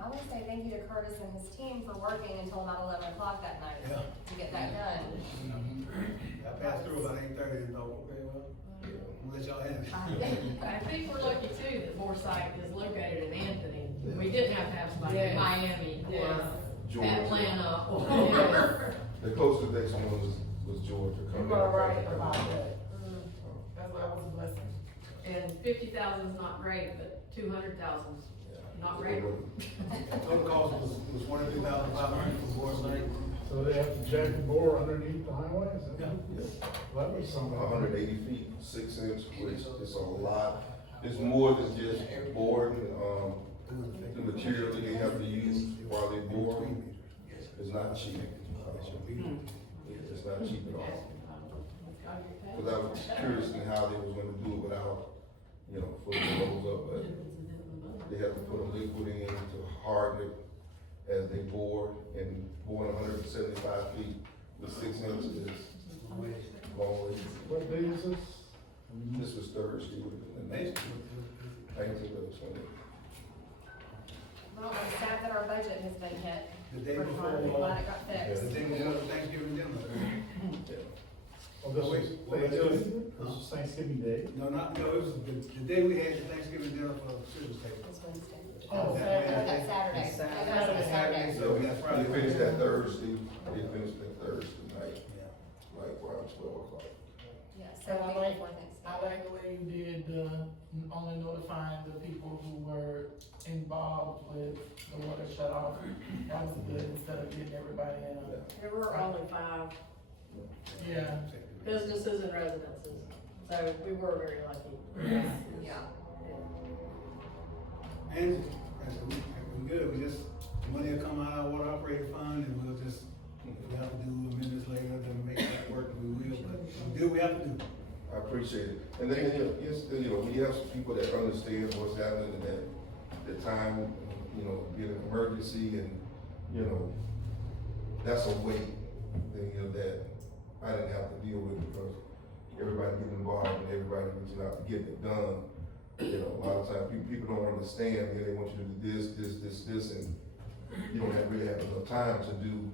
I want to say thank you to Curtis and his team for working until about 11 o'clock that night Yeah. to get that done. I passed through about 8:30 and thought, okay, well, we'll let y'all have it. I think we're lucky too that Forsyth is located in Anthony. We didn't have to have somebody in Yes. Miami or Georgia. Atlanta or. Yes. The closest next one was Georgia. You were right about that. That was a blessing. And 50,000 is not great, but 200,000 is not great. Total cost was $23,500 for Board's Lake. So they have to jack and bore underneath the highway, is that? Yeah. Well, that was something. 180 feet, 6 inch, which is a lot. It's more than just boring, the material that they have to use while they bore is not cheap. It's not cheap at all. Because I was curious in how they was gonna do it without, filling the holes up, but they have to put a liquid in to harden it as they bore, and boring 175 feet with 6 inches is long way. What day is this? This was Thursday, and Next, 19th of 20. Well, I'm sad that our budget has been hit. the day We're before, glad it got the fixed. day before Thanksgiving dinner. Oh, this was Thanksgiving, this was Thanksgiving Day? No, it was the day we had the Thanksgiving dinner for the Citrus Table. It's Wednesday. Oh, That's Saturday. Saturday. So we got Friday. They finished that Thursday night, Yeah. like around 12 o'clock. Yeah, so I week like- before I Thanksgiving. like the way you did, only notifying the people who were involved with the water shut off. That was good, instead of getting everybody in. There were only 5 Yeah. businesses and residences, so we were very lucky. Yeah. And, we good, we just, the money will come out of our water operating fund, and we'll just, if we have to do amendments later to make that work, we will, but do what we have to do. I appreciate it. And then, when you have some people that understand what's happening and that the time, be an emergency and, that's a weight, that I didn't have to deal with because everybody getting involved and everybody reaching out to get it done. A lot of times people don't understand, they want you to do this, and you don't really have enough time to do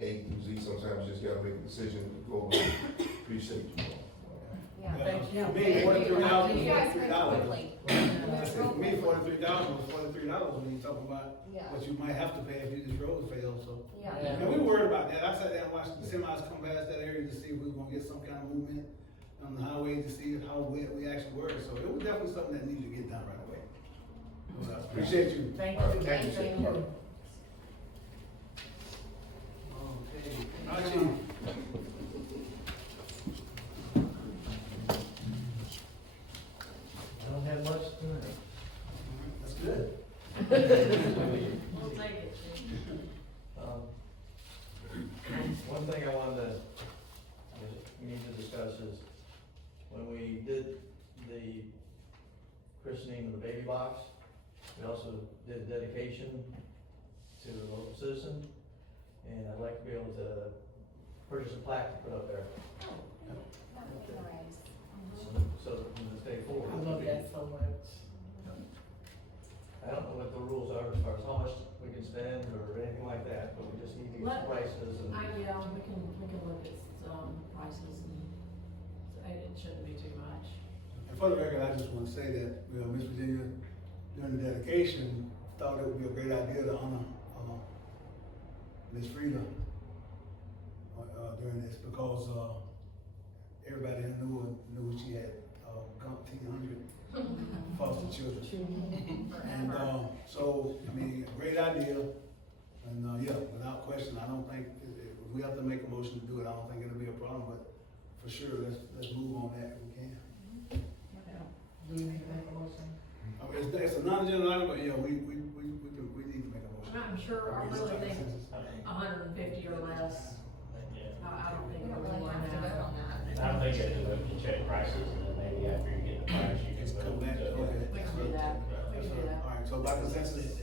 A through Z. Sometimes you just gotta make a decision to go. Appreciate you. Yeah. Thank you. For me, $43 You guys moved $43. quickly. For me, $43 was $43 when you talk about Yeah. what you might have to pay if this road fails, so. Yeah. And we worried about that. I sat down and watched the semis come past that area to see if we were gonna get some kind of movement on the highway to see how wet we actually were. So it was definitely something that needed to get done right away. So I appreciate you. Thank All right, you. thank you, Thank sir. you. Okay. Archie. I don't have much tonight. That's good. We'll take it. One thing I wanted to, we need to discuss is, when we did the christening of the baby box, we also did a dedication to a local citizen, and I'd like to be able to purchase a plaque to put up there. That would be nice. So from this day forward. I love that so much. I don't know what the rules are as far as how much we can spend or anything like that, but we just need to get some prices and. Yeah, we can look at some prices and it shouldn't be too much. And for the record, I just want to say that, Miss Virginia, during the dedication, thought it would be a great idea to honor, Miss Frida, during this, because, everybody knew she had, T100 foster children. And, so, great idea, and, without question, I don't think, if we have to make a motion to do it, I don't think it'll be a problem, but for sure, let's move on that if we can. Do we need to make a motion? It's a non-agenda item, but we need to make a motion. I'm sure, I really think 150 or less. I don't think We don't we're really going have to vote on that. I don't think you have to look and check prices, and then maybe after you get the price, you can Just come vote back, to. okay. We can do that. We can do that. All right, so by consensus,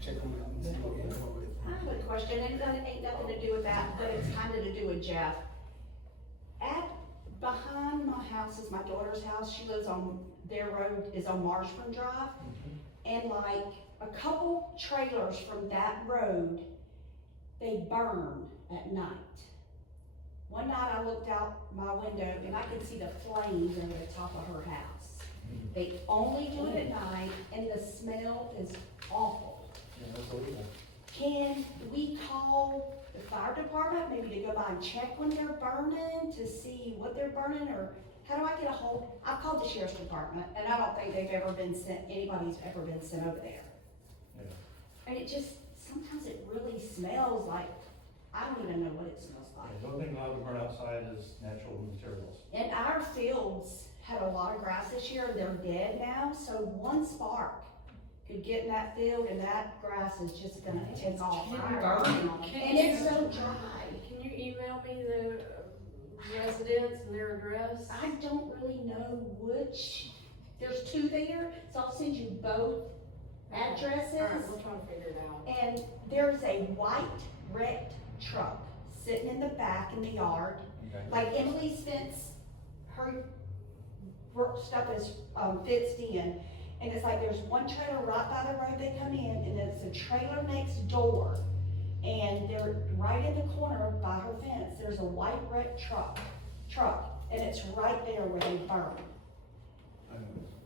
check on it and see what we can come up with. I have a question, and it ain't nothing to do with that, but it's kinda to do with Jeff. Behind my house is my daughter's house, she lives on, their road is on Marshburn Drive. And like a couple trailers from that road, they burn at night. One night I looked out my window and I could see the flames over the top of her house. They only do it at night and the smell is awful. Yeah, that's illegal. Can we call the fire department, maybe to go by and check when they're burning, to see what they're burning, or how do I get a hold? I've called the sheriff's department, and I don't think they've ever been sent, anybody's ever been sent over there. Yeah. And it just, sometimes it really smells like, I don't even know what it smells like. The only thing allowed to burn outside is natural materials. And our fields had a lot of grass this year, they're dead now, so one spark could get in that field and that grass is just gonna take off. And it's so dry. Can you email me the residents and their address? I don't really know which, there's two there, so I'll send you both addresses. All right, we'll try to figure it out. And there's a white wrecked truck sitting in the back in the yard. Okay. Like Emily's fence, her work stuff is fenced in. And it's like there's one trailer right by the road they come in, and it's a trailer next door. And they're right in the corner by her fence, there's a white wrecked truck, and it's right there where they burn.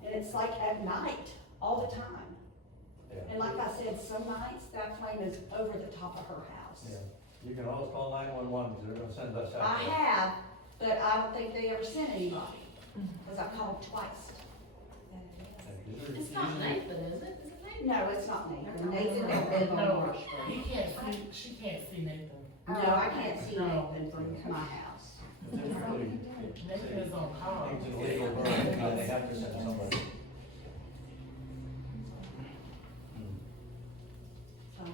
And it's like at night, all the time. Yeah. And like I said, some nights that flame is over the top of her house. Yeah, you can always call 911, because they're gonna send us out. I have, but I don't think they ever sent anybody, because I called twice. It's not Nathan, is it? Is it Nathan? No, it's not Nathan. Nathan don't live on No, Marshburn. he can't see, she can't see Nathan. No, I can't see Nathan from my house. Typically, Nathan is on call. things illegal burn, and they have to send somebody. So,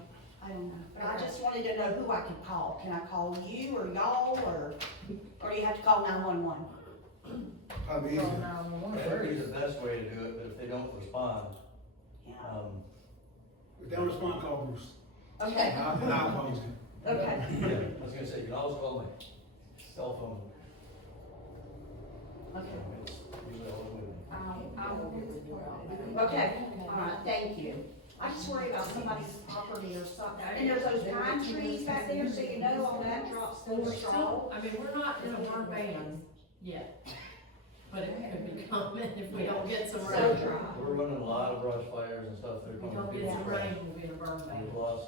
I don't know, but I just wanted to know who I could call. Can I call you or y'all or? Or do you have to call 911? Probably easier. That would be the best way to do it, but if they don't respond, Yeah. If they don't respond, call Bruce. Okay, Then I'll call you. okay. I was gonna say, you can always call my cell phone. Okay. It's usually always with me. I will get with you. Okay, all right, thank you. I just worry about somebody's property or something. And there's those pine trees back there, so you know all that drops through the straw. Still, I mean, we're not in a burn ban yet, but it could be coming if we don't get some So rain. dry. We're running a lot of brush fires and stuff. They're If we coming. don't get some rain, we'll be in a burn ban. We've lost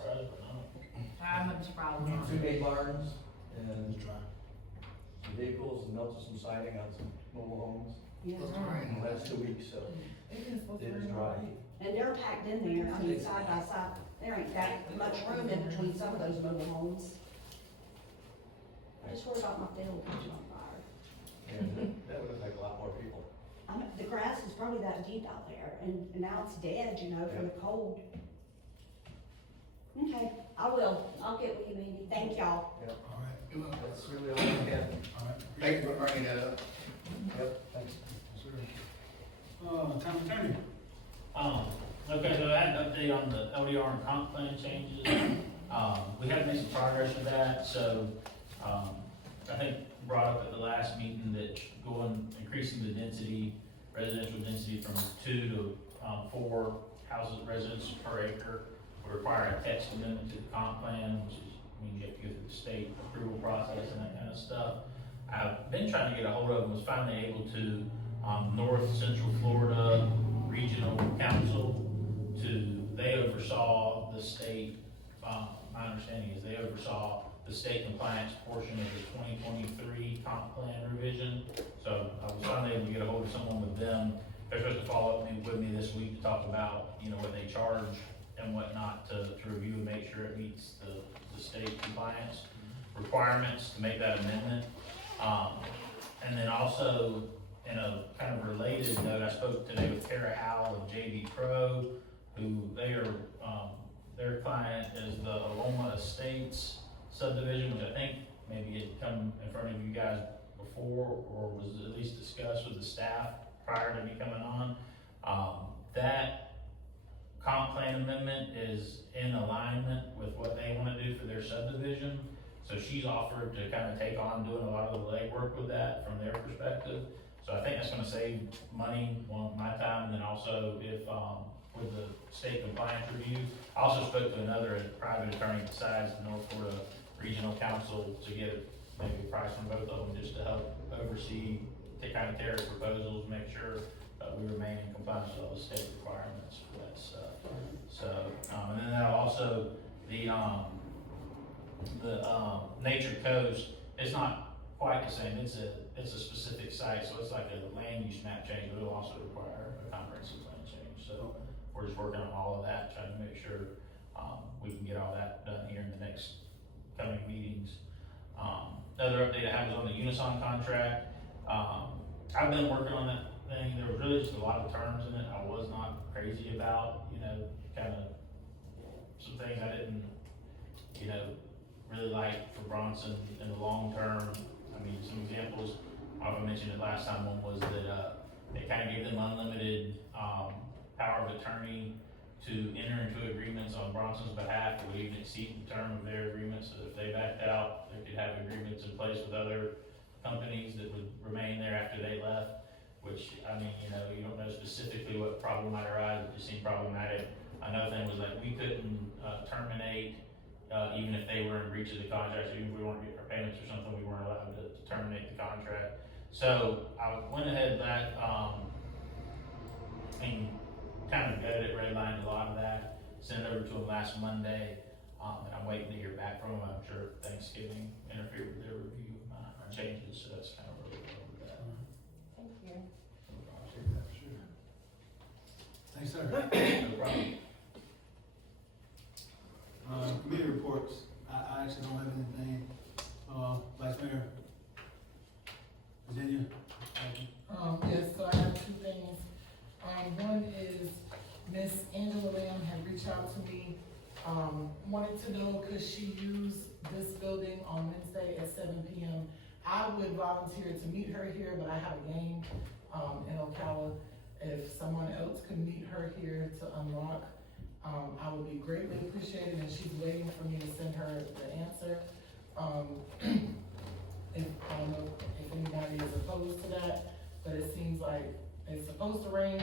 I'm surprised not. 2 hay barns and Just try. some vehicles and melted some siding on some mobile homes Yeah. in the last 2 weeks, so it is dry. And they're packed in there, I mean, side by side. There ain't that much room in between some of those mobile homes. I just worry about my field catching on fire. And that would affect a lot more people. The grass is probably that deep out there, and now it's dead, you know, from the cold. Okay, I'll get with you, Mandy, thank y'all. Yep. All right. That's really all I have. All right. Thank you for bringing that up. Yep, thanks. Yes, sir. Town attorney. Okay, so I had an update on the LDR and comp plan changes. We have made some progress with that, so, I think brought up at the last meeting that increasing the density, residential density from 2 to 4 houses, residents per acre would require a text amendment to the comp plan, which is, you have to go through the state approval process and that kind of stuff. I've been trying to get a hold of and was finally able to, North Central Florida Regional Council they oversaw the state, my understanding is they oversaw the state compliance portion of the 2023 comp plan revision. So I was finally able to get a hold of someone with them. They're supposed to follow up with me this week to talk about, what they charge and whatnot to review and make sure it meets the state compliance requirements to make that amendment. And then also, in a kind of related note, I spoke today with Tara Howell of JB Pro, who their client is the Aroma Estates subdivision, which I think maybe had come in front of you guys before, or was at least discussed with the staff prior to me coming on. That comp plan amendment is in alignment with what they want to do for their subdivision. So she's offered to kind of take on doing a lot of the legwork with that from their perspective. So I think that's going to save money on my time, and then also if with the state compliance review. I also spoke to another private attorney besides the North Florida Regional Council to get maybe a price from both of them, just to help oversee, to kind of carry proposals, make sure we remain in compliance with all the state requirements for that stuff. So, and then that'll also, the Nature Coast, it's not quite the same, it's a specific site, so it's like a land use map change, but it'll also require a comprehensive plan change. So we're just working on all of that, trying to make sure we can get all that done here in the next coming meetings. Another update I have is on the Unison contract. I've been working on that thing. There was really just a lot of terms in it I was not crazy about, kind of some things I didn't, really like for Bronson in the long term. I mean, some examples, I mentioned it last time, one was that they kind of gave them unlimited power of attorney to enter into agreements on Bronson's behalf that would even exceed the term of their agreement, so if they backed out, they could have agreements in place with other companies that would remain there after they left, which, I mean, you don't know specifically what problem might arise, it just seemed problematic. Another thing was like, we couldn't terminate, even if they were in breach of the contract, even if we weren't getting our payments or something, we weren't allowed to terminate the contract. So I went ahead and kind of gutted it, redlined a lot of that, sent it over to them last Monday, and I'm waiting to hear back from them. I'm sure Thanksgiving interfered with their review of my changes, so that's kind of where we're going with that. Thank you. Thanks, sir. No problem. Committee reports, I actually don't have anything. Vice Mayor, Virginia? Yes, so I have two things. One is Miss Angela Lamb had reached out to me, wanted to know could she use this building on Wednesday at 7 p.m. I would volunteer to meet her here, but I have a game, in Ocala. If someone else could meet her here to unlock, I would be greatly appreciated, and she's waiting for me to send her the answer. If, I don't know if anybody is opposed to that, but it seems like it's supposed to rain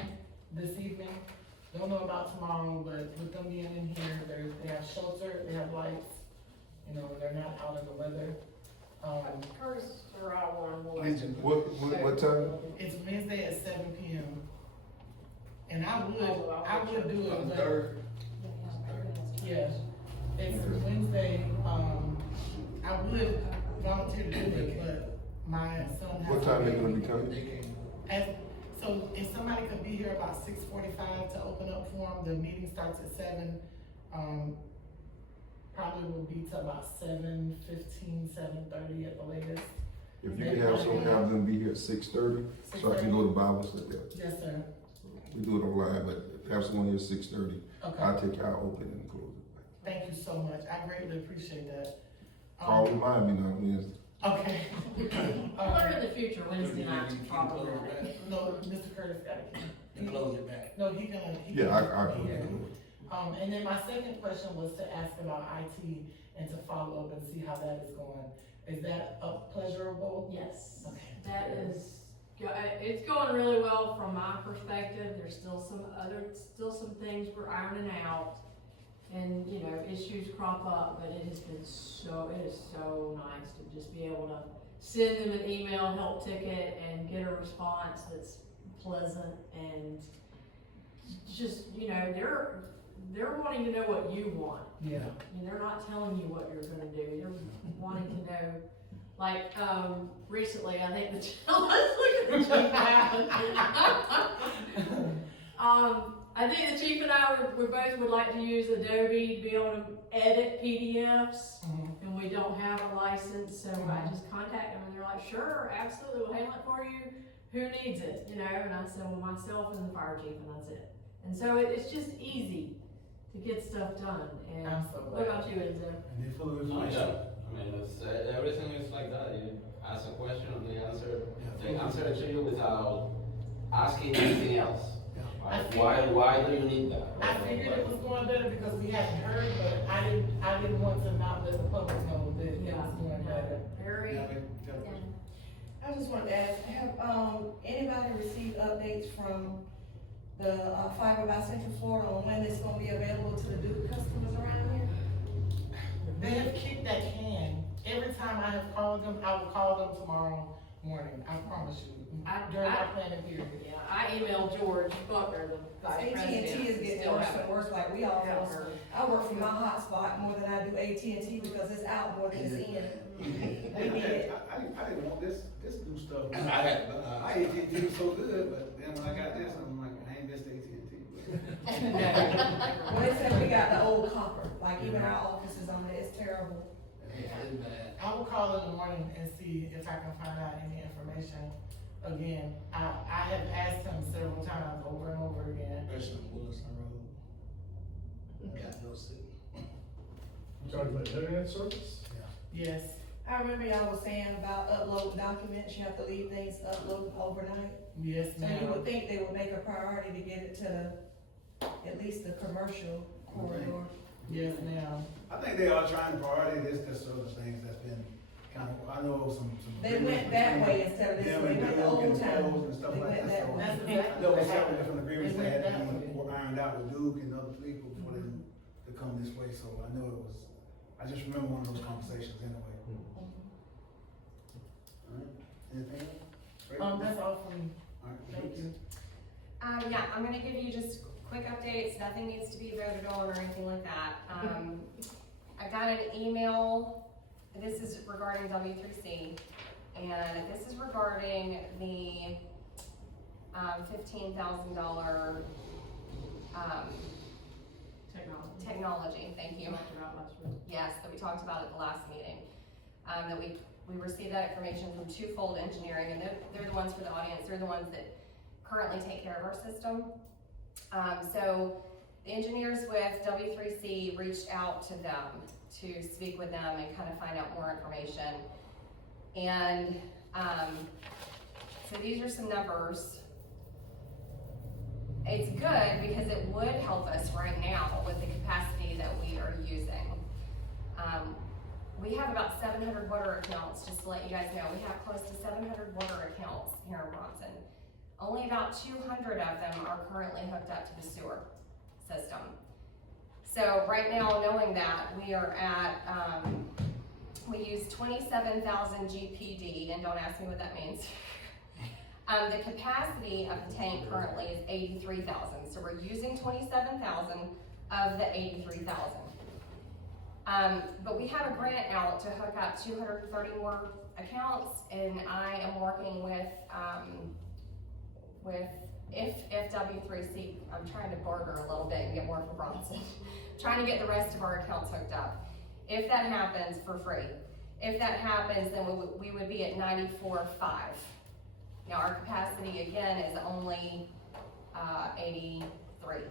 this evening. Don't know about tomorrow, but with them being in here, they have shelter, they have lights, you know, they're not out in the weather. Curtis or I want more. What time? It's Wednesday at 7 p.m. And I would do it, but, Third. yeah, it's Wednesday, I would volunteer to do it, but my son has. What time they gonna be coming? So if somebody could be here about 6:45 to open up for them, the meeting starts at 7. Probably will be till about 7:15, 7:30 at the latest. If you can have them be here at 6:30, so I can go to Bible study. Yes, sir. We do it online, but have someone here at 6:30. Okay. I'll take care of open and close it. Thank you so much. I greatly appreciate that. Call remind me now, Wednesday. Okay. Or in the future, Wednesday nights are problematic. No, Mr. Curtis got it. And close it back. No, he gonna. Yeah, I can. Yeah. And then my second question was to ask about IT and to follow up and see how that is going. Is that pleasurable? Yes. Okay. That is, it's going really well from my perspective. There's still some things we're ironing out. And, you know, issues crop up, but it is so nice to just be able to send them an email help ticket and get a response that's pleasant and just, you know, they're wanting to know what you want. Yeah. And they're not telling you what you're gonna do. They're wanting to know, like, recently, I think let's look at the chief. I think the chief and I we both would like to use Adobe to be able to edit PDFs, and we don't have a license, so I just contact them and they're like, sure, absolutely, we'll handle it for you. Who needs it? You know, and I said, well, myself and the fire chief, and that's it. And so it's just easy to get stuff done. And what about you, Enzo? And they full of Oh, information. yeah. I mean, it's, everything is like that. You ask a question and they answer it to you without asking anything else. Like, why do you need that? I figured it was going better because we hadn't heard, but I didn't want to not let the public know that it was going better. Very. I just wanted to ask, have, anybody received updates from the, Fiber by Central Florida on when it's gonna be available to the Duke customers around here? They have kicked that can. Every time I have called them, I will call them tomorrow morning, I promise you, during my planning period. Yeah, I emailed George Buckner, the vice president. AT&T is getting worse and worse, like we almost, I work from my hotspot more than I do AT&T because it's out more than it's in. I didn't want this new stuff. I had, AT&T was so good, but then when I got this, I'm like, I ain't missed AT&T. Well, they said we got the old copper, like even our offices on it, it's terrible. I will call in the morning and see if I can find out any information. Again, I have asked him several times over and over again. Especially on Wilson Road. Got no signal. You talking about internet service? Yes. I remember y'all was saying about uploading documents, you have to leave things uploaded overnight. Yes, So ma'am. you would think they would make a priority to get it to at least the commercial corridor. Yes, ma'am. I think they are trying to priority this, because other things that's been kind of, I know some. They went that way instead of this Yeah, way, and they went the Duke old and town. Coles and stuff They like went that, that so. way. That's exactly There what was several happened. different agreements They that had went to that be ironed out with Duke and other people for them to come this way, so I know it was, I just remember one of those conversations anyway. Alright, anything else? That's all for me. Alright, Thank you. Yeah, I'm gonna give you just quick updates, nothing needs to be voted on or anything like that. I got an email, this is regarding W3C, and this is regarding the, $15,000, technology, thank you. Yes, that we talked about at the last meeting. That we received that information from Twofold Engineering, and they're the ones for the audience, they're the ones that currently take care of our system. So the engineers with W3C reached out to them to speak with them and kind of find out more information. And, so these are some numbers. It's good because it would help us right now with the capacity that we are using. We have about 700 water accounts, just to let you guys know. We have close to 700 water accounts here in Bronson. Only about 200 of them are currently hooked up to the sewer system. So right now, knowing that, we are at, we use 27,000 GPD, and don't ask me what that means. The capacity of the tank currently is 83,000, so we're using 27,000 of the 83,000. But we have a grant out to hook up 230 more accounts, and I am working with FW3C. I'm trying to barter a little bit and get more from Bronson. Trying to get the rest of our accounts hooked up. If that happens, for free. If that happens, then we would be at 94.5. Now our capacity again is only 83.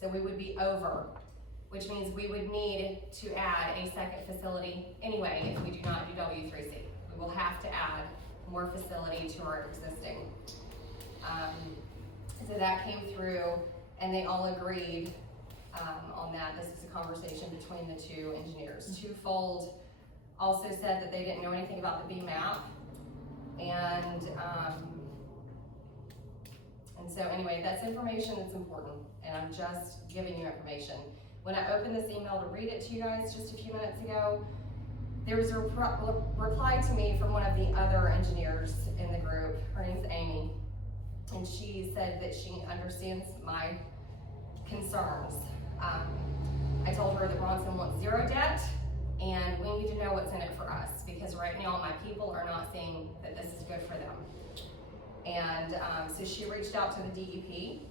So we would be over, which means we would need to add a second facility anyway if we do not do W3C. We will have to add more facility to our existing. So that came through and they all agreed on that. This was a conversation between the two engineers. Twofold also said that they didn't know anything about the BMAP. And so anyway, that's information that's important, and I'm just giving you information. When I opened this email to read it to you guys just a few minutes ago, there was a reply to me from one of the other engineers in the group. Her name's Amy, and she said that she understands my concerns. I told her that Bronson wants zero debt, and we need to know what's in it for us, because right now my people are not seeing that this is good for them. And so she reached out to the DEP,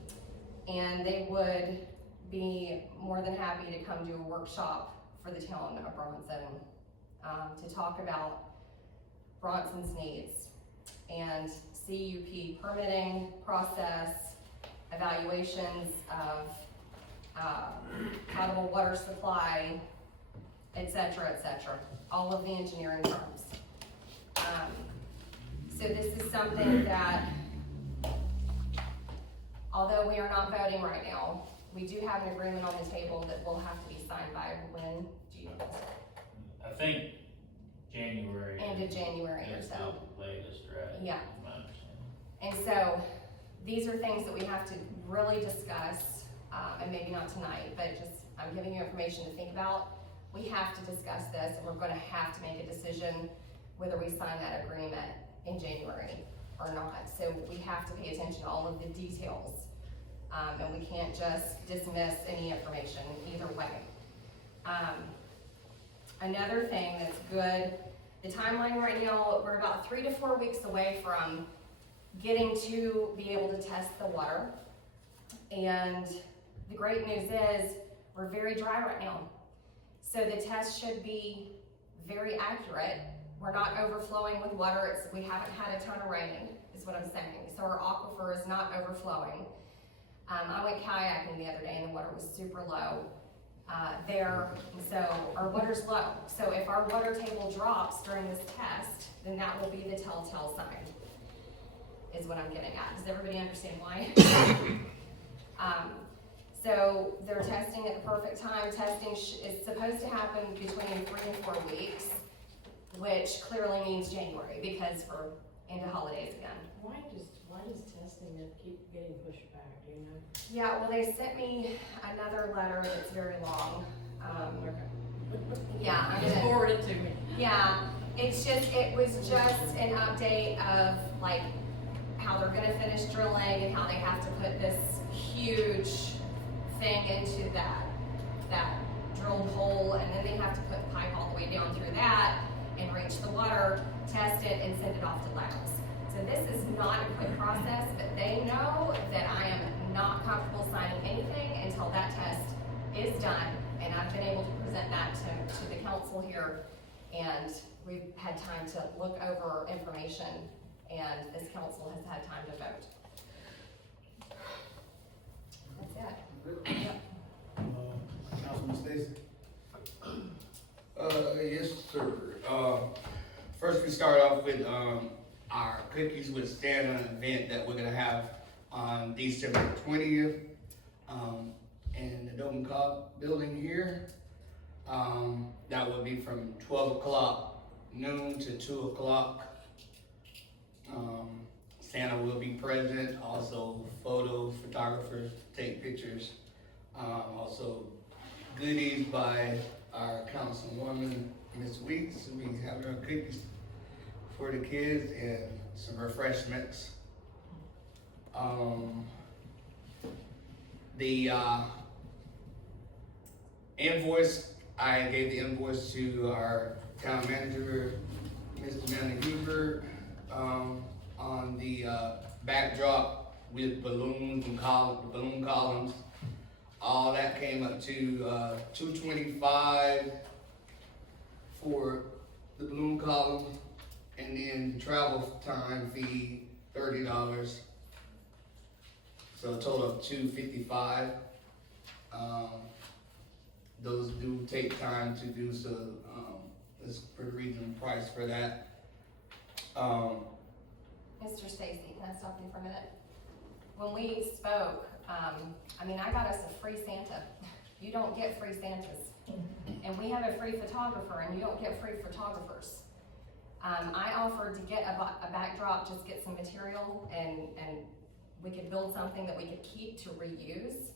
and they would be more than happy to come do a workshop for the town of Bronson to talk about Bronson's needs and CUP permitting process, evaluations of potable water supply, etc., all of the engineering firms. So this is something that, although we are not voting right now, we do have an agreement on the table that will have to be signed by when, do you know? I think January. End of January or so. The latest, right? Yeah. Is my understanding. And so these are things that we have to really discuss, and maybe not tonight, but just I'm giving you information to think about. We have to discuss this, and we're going to have to make a decision whether we sign that agreement in January or not. So we have to pay attention to all of the details, and we can't just dismiss any information either way. Another thing that's good, the timeline right now, we're about 3 to 4 weeks away from getting to be able to test the water. And the great news is we're very dry right now. So the test should be very accurate. We're not overflowing with water. We haven't had a ton of rain, is what I'm saying. So our aquifer is not overflowing. I went kayaking the other day and the water was super low there. And so our water's low. So if our water table drops during this test, then that will be the telltale sign, is what I'm getting at. Does everybody understand why? So they're testing at the perfect time. Testing is supposed to happen between 3 and 4 weeks, which clearly means January because we're into holidays again. Why does testing keep getting pushed back, do you know? Yeah, well, they sent me another letter that's very long. Okay. Yeah, I'm Just gonna forward it to me. Yeah, it was just an update of like how they're gonna finish drilling and how they have to put this huge thing into that drilled hole, and then they have to put pipe all the way down through that and reach the water, test it, and send it off to labs. So this is not a quick process, but they know that I am not comfortable signing anything until that test is done, and I've been able to present that to the council here, and we've had time to look over information, and this council has had time to vote. That's it. Yep. Councilman Stacy? Yes, sir. First we start off with, our Cookies with Santa event that we're gonna have on December 20th, in the Dome Cobb building here. That will be from 12 o'clock noon to 2 o'clock. Santa will be present, also photographers to take pictures. Also goodies by our councilwoman, Ms. Weeks, we have her cookies for the kids and some refreshments. The invoice, I gave the invoice to our town manager, Mr. Manley Huber, on the backdrop with balloons and balloon columns. All that came up to $225 for the balloon column, and then the travel time fee $30. So a total of $255. Those do take time to do, so it's a pretty reasonable price for that. Mr. Stacy, can I stop you for a minute? When we spoke, I got us a free Santa. You don't get free Santas. And we have a free photographer, and you don't get free photographers. I offered to get a backdrop, just get some material, and we could build something that we could keep to reuse.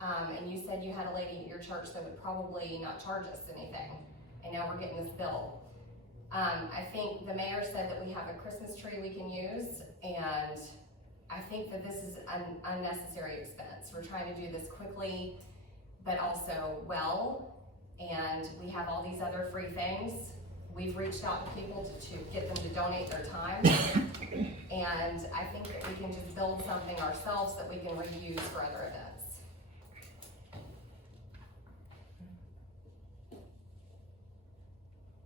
And you said you had a lady at your church that would probably not charge us anything, and now we're getting this bill. I think the mayor said that we have a Christmas tree we can use, and I think that this is an unnecessary expense. We're trying to do this quickly, but also well, and we have all these other free things. We've reached out to people to get them to donate their time, and I think that we can just build something ourselves that we can reuse for other events.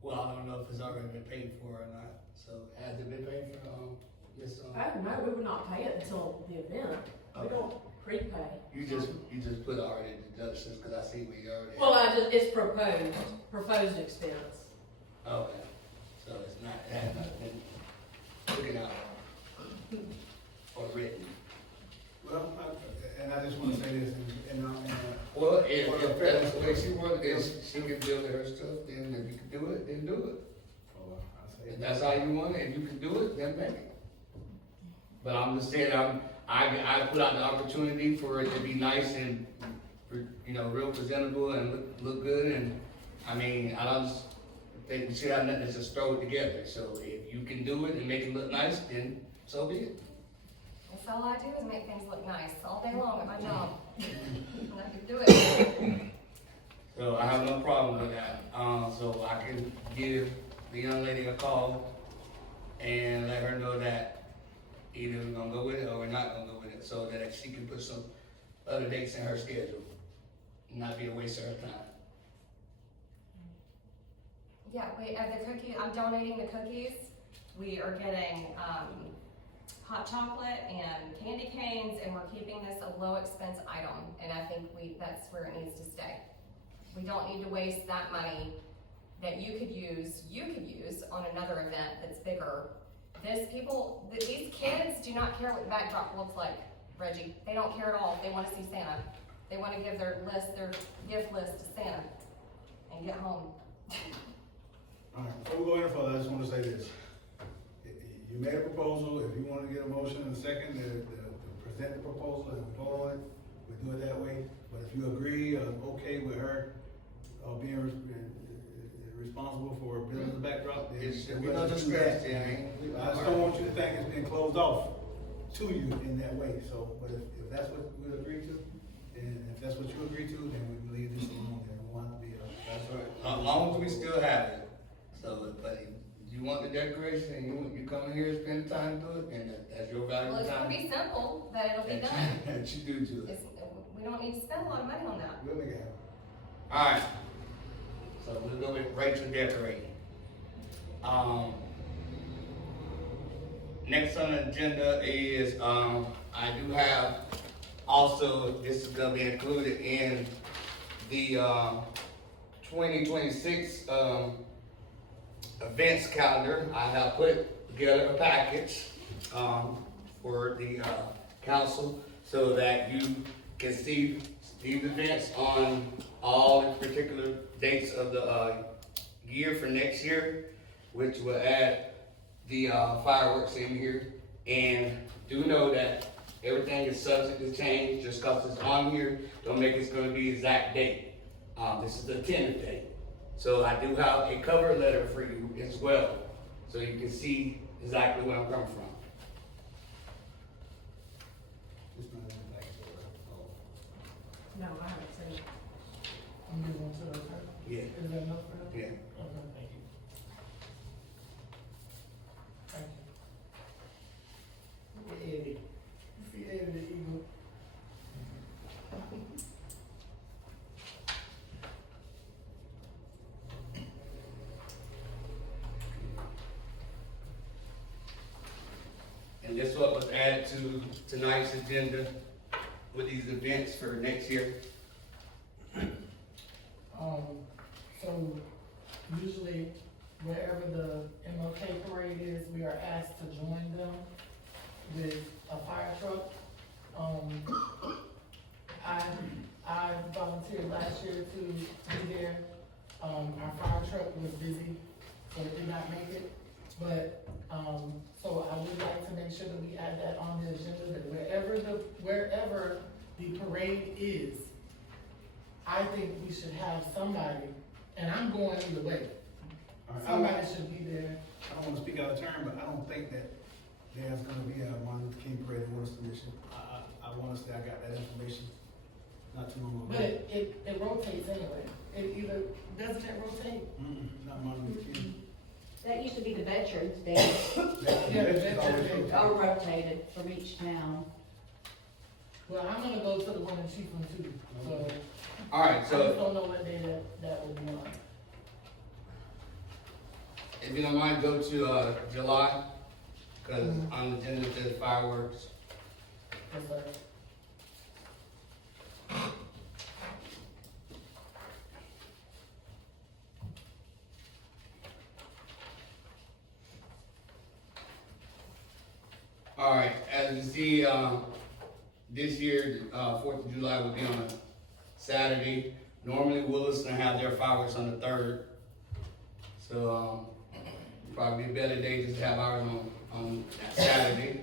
Well, I don't know if it's already been paid for or not, so has it been paid for, this, I don't know, we would not pay it until the event. We don't prepay. You just put already deductions, cause I see we already. Well, it's proposed expense. Okay, so it's not, it has not been looking out or written. Well, I just wanna say this, Well, if that's the way she wants, if she can build her stuff, then if you can do it, then do it. If that's how you want it, and you can do it, then make it. But I'm just saying, I put out the opportunity for it to be nice and, real presentable and look good, and, I don't think we should have nothing, to just throw it together. So if you can do it and make it look nice, then so be it. That's all I do is make things look nice all day long at my job. And I can do it. So I have no problem with that. So I can give the young lady a call and let her know that either we're gonna go with it or we're not gonna go with it, so that she can put some other dates in her schedule, and not be a waste of her time. Yeah, the cookie, I'm donating the cookies. We are getting, hot chocolate and candy canes, and we're keeping this a low expense item, and I think that's where it needs to stay. We don't need to waste that money that you could use on another event that's bigger. These kids do not care what the backdrop looks like, Reggie. They don't care at all if they want to see Santa. They want to give their gift list to Santa and get home. Alright, before we go any further, I just wanna say this. You made a proposal, if you wanna get a motion in a second to present the proposal and vote on it, we do it that way. But if you agree or okay with her, being responsible for building the backdrop, then. It should be no distress, I just don't want you to think it's been closed off to you in that way, so, but if that's what we agree to, and if that's what you agree to, then we can leave this alone, and we want to be That's right. As long as we still have it. So, but if you want the decoration and you come in here and spend time to it, then that's your valuable Well, it's time. gonna be simple, but it'll be done. That you do to it. We don't need to spend a lot of money on that. We'll make it happen. Alright, so we'll go with Rachel decorating. Next on the agenda is, I do have also, this is gonna be included in the, 2026, events calendar, I have put together a package, for the, council, so that you can see these events on all the particular dates of the, year for next year, which will add the, fireworks in here. And do know that everything is subject to change. Just cause it's on here, don't make it's gonna be exact date. This is the tentative date. So I do have a cover letter for you as well, so you can see exactly where I'm coming from. No, I haven't seen it. I'm giving one to the attorney. Yeah. Is that enough for him? Yeah. Okay, thank you. Thank you. Look at Eddie. You see Eddie the eagle? And this is what was added to tonight's agenda with these events for next year. So usually wherever the MLK parade is, we are asked to join them with a fire truck. I volunteered last year to be there. Our fire truck was busy, so it did not make it. But, so I would like to make sure that we add that on the agenda, that wherever the parade is, I think we should have somebody, and I'm going either way. Somebody should be there. I don't wanna speak out of turn, but I don't think that there's gonna be a Martin Luther King parade in Willis Commission. I wanna say I got that information not too long ago. But it rotates anyway. It either, doesn't it rotate? Not Martin Luther King. That used to be the Veterans Day, Yeah, the Veterans Day. all rotated from each town. Well, I'm gonna go to the one in Chiefland too, so. All right, I just so don't know what day that would be on. if you don't mind, go to, July, cause on the agenda it says fireworks. Yes, sir. All right, as you see, this year, 4th of July will be on a Saturday. Normally Willis gonna have their fireworks on the 3rd. So, probably a better day just to have ours on that Saturday.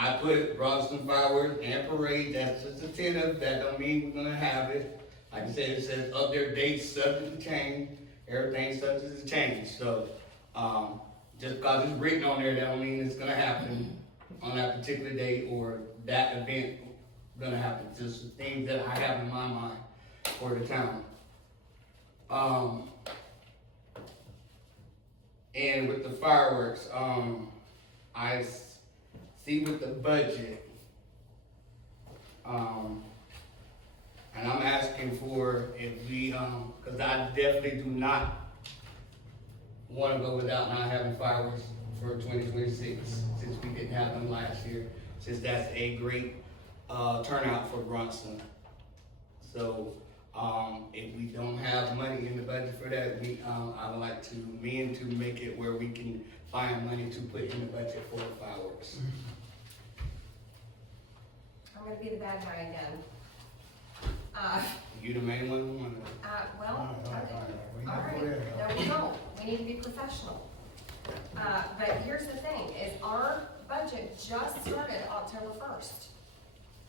I put Bronson fireworks and parade, that's just a tentative, that don't mean we're gonna have it. Like I said, it says up there dates subject to change, everything's subject to change, so, just cause it's written on there, that don't mean it's gonna happen on that particular date or that event gonna happen. Just things that I have in my mind for the town. And with the fireworks, I see with the budget, and I'm asking for if we, cause I definitely do not wanna go without not having fireworks for 2026, since we didn't have them last year, since that's a great, turnout for Bronson. So, if we don't have money in the budget for that, I would like to make it where we can find money to put in the budget for the fireworks. I'm gonna be the bad guy again. You the main one? Well, All right. We all have to right, go there, though. no, we don't, we need to be professional. But here's the thing, is our budget just started October 1st.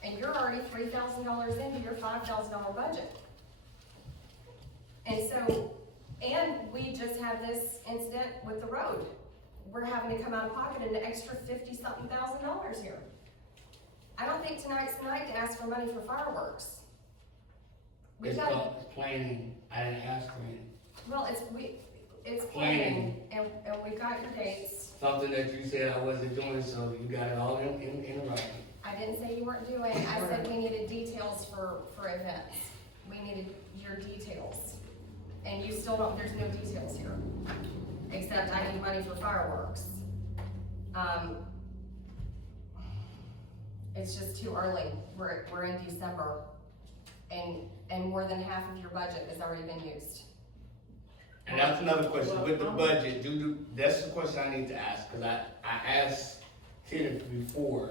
And you're already $3,000 into your $5,000 budget. And so, and we just had this incident with the road. We're having to come out of pocket an extra $50-something thousand here. I don't think tonight's the night to ask for money for fireworks. We've It's got, called planning, I didn't ask for any. well, it's planning, and we got your dates. Something that you said I wasn't doing, so you got it all in writing. I didn't say you weren't doing, I said we needed details for events. We needed your details. And you still don't, there's no details here, except I need money for fireworks. It's just too early, we're in December, and more than half of your budget has already been used. And that's another question, with the budget, that's the question I need to ask, cause I asked Kenneth before.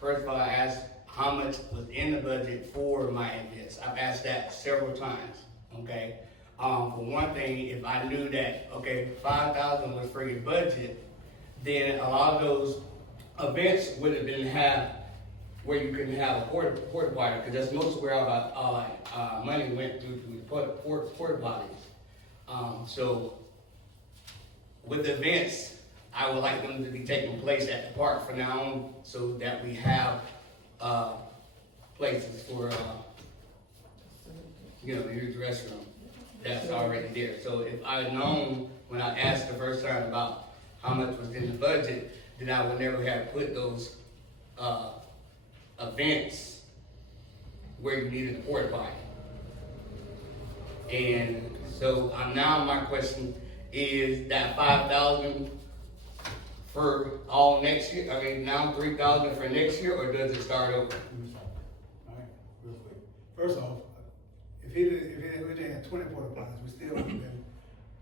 First of all, I asked how much was in the budget for my events. I've asked that several times, okay? For one thing, if I knew that, okay, 5,000 was for your budget, then a lot of those events would have been where you couldn't have a porta potty, because that's most where all money went through the porta potties. So with the events, I would like them to be taking place at the park from now on, so that we have places for the used restroom that's already there. So if I had known when I asked the first time about how much was in the budget, then I would never have put those events where you needed a porta potty. And so now my question is that 5,000 for all next year? I mean, now 3,000 for next year, or does it start over? All right, real quick. First off, if we didn't have 20 porta potties, we still would have been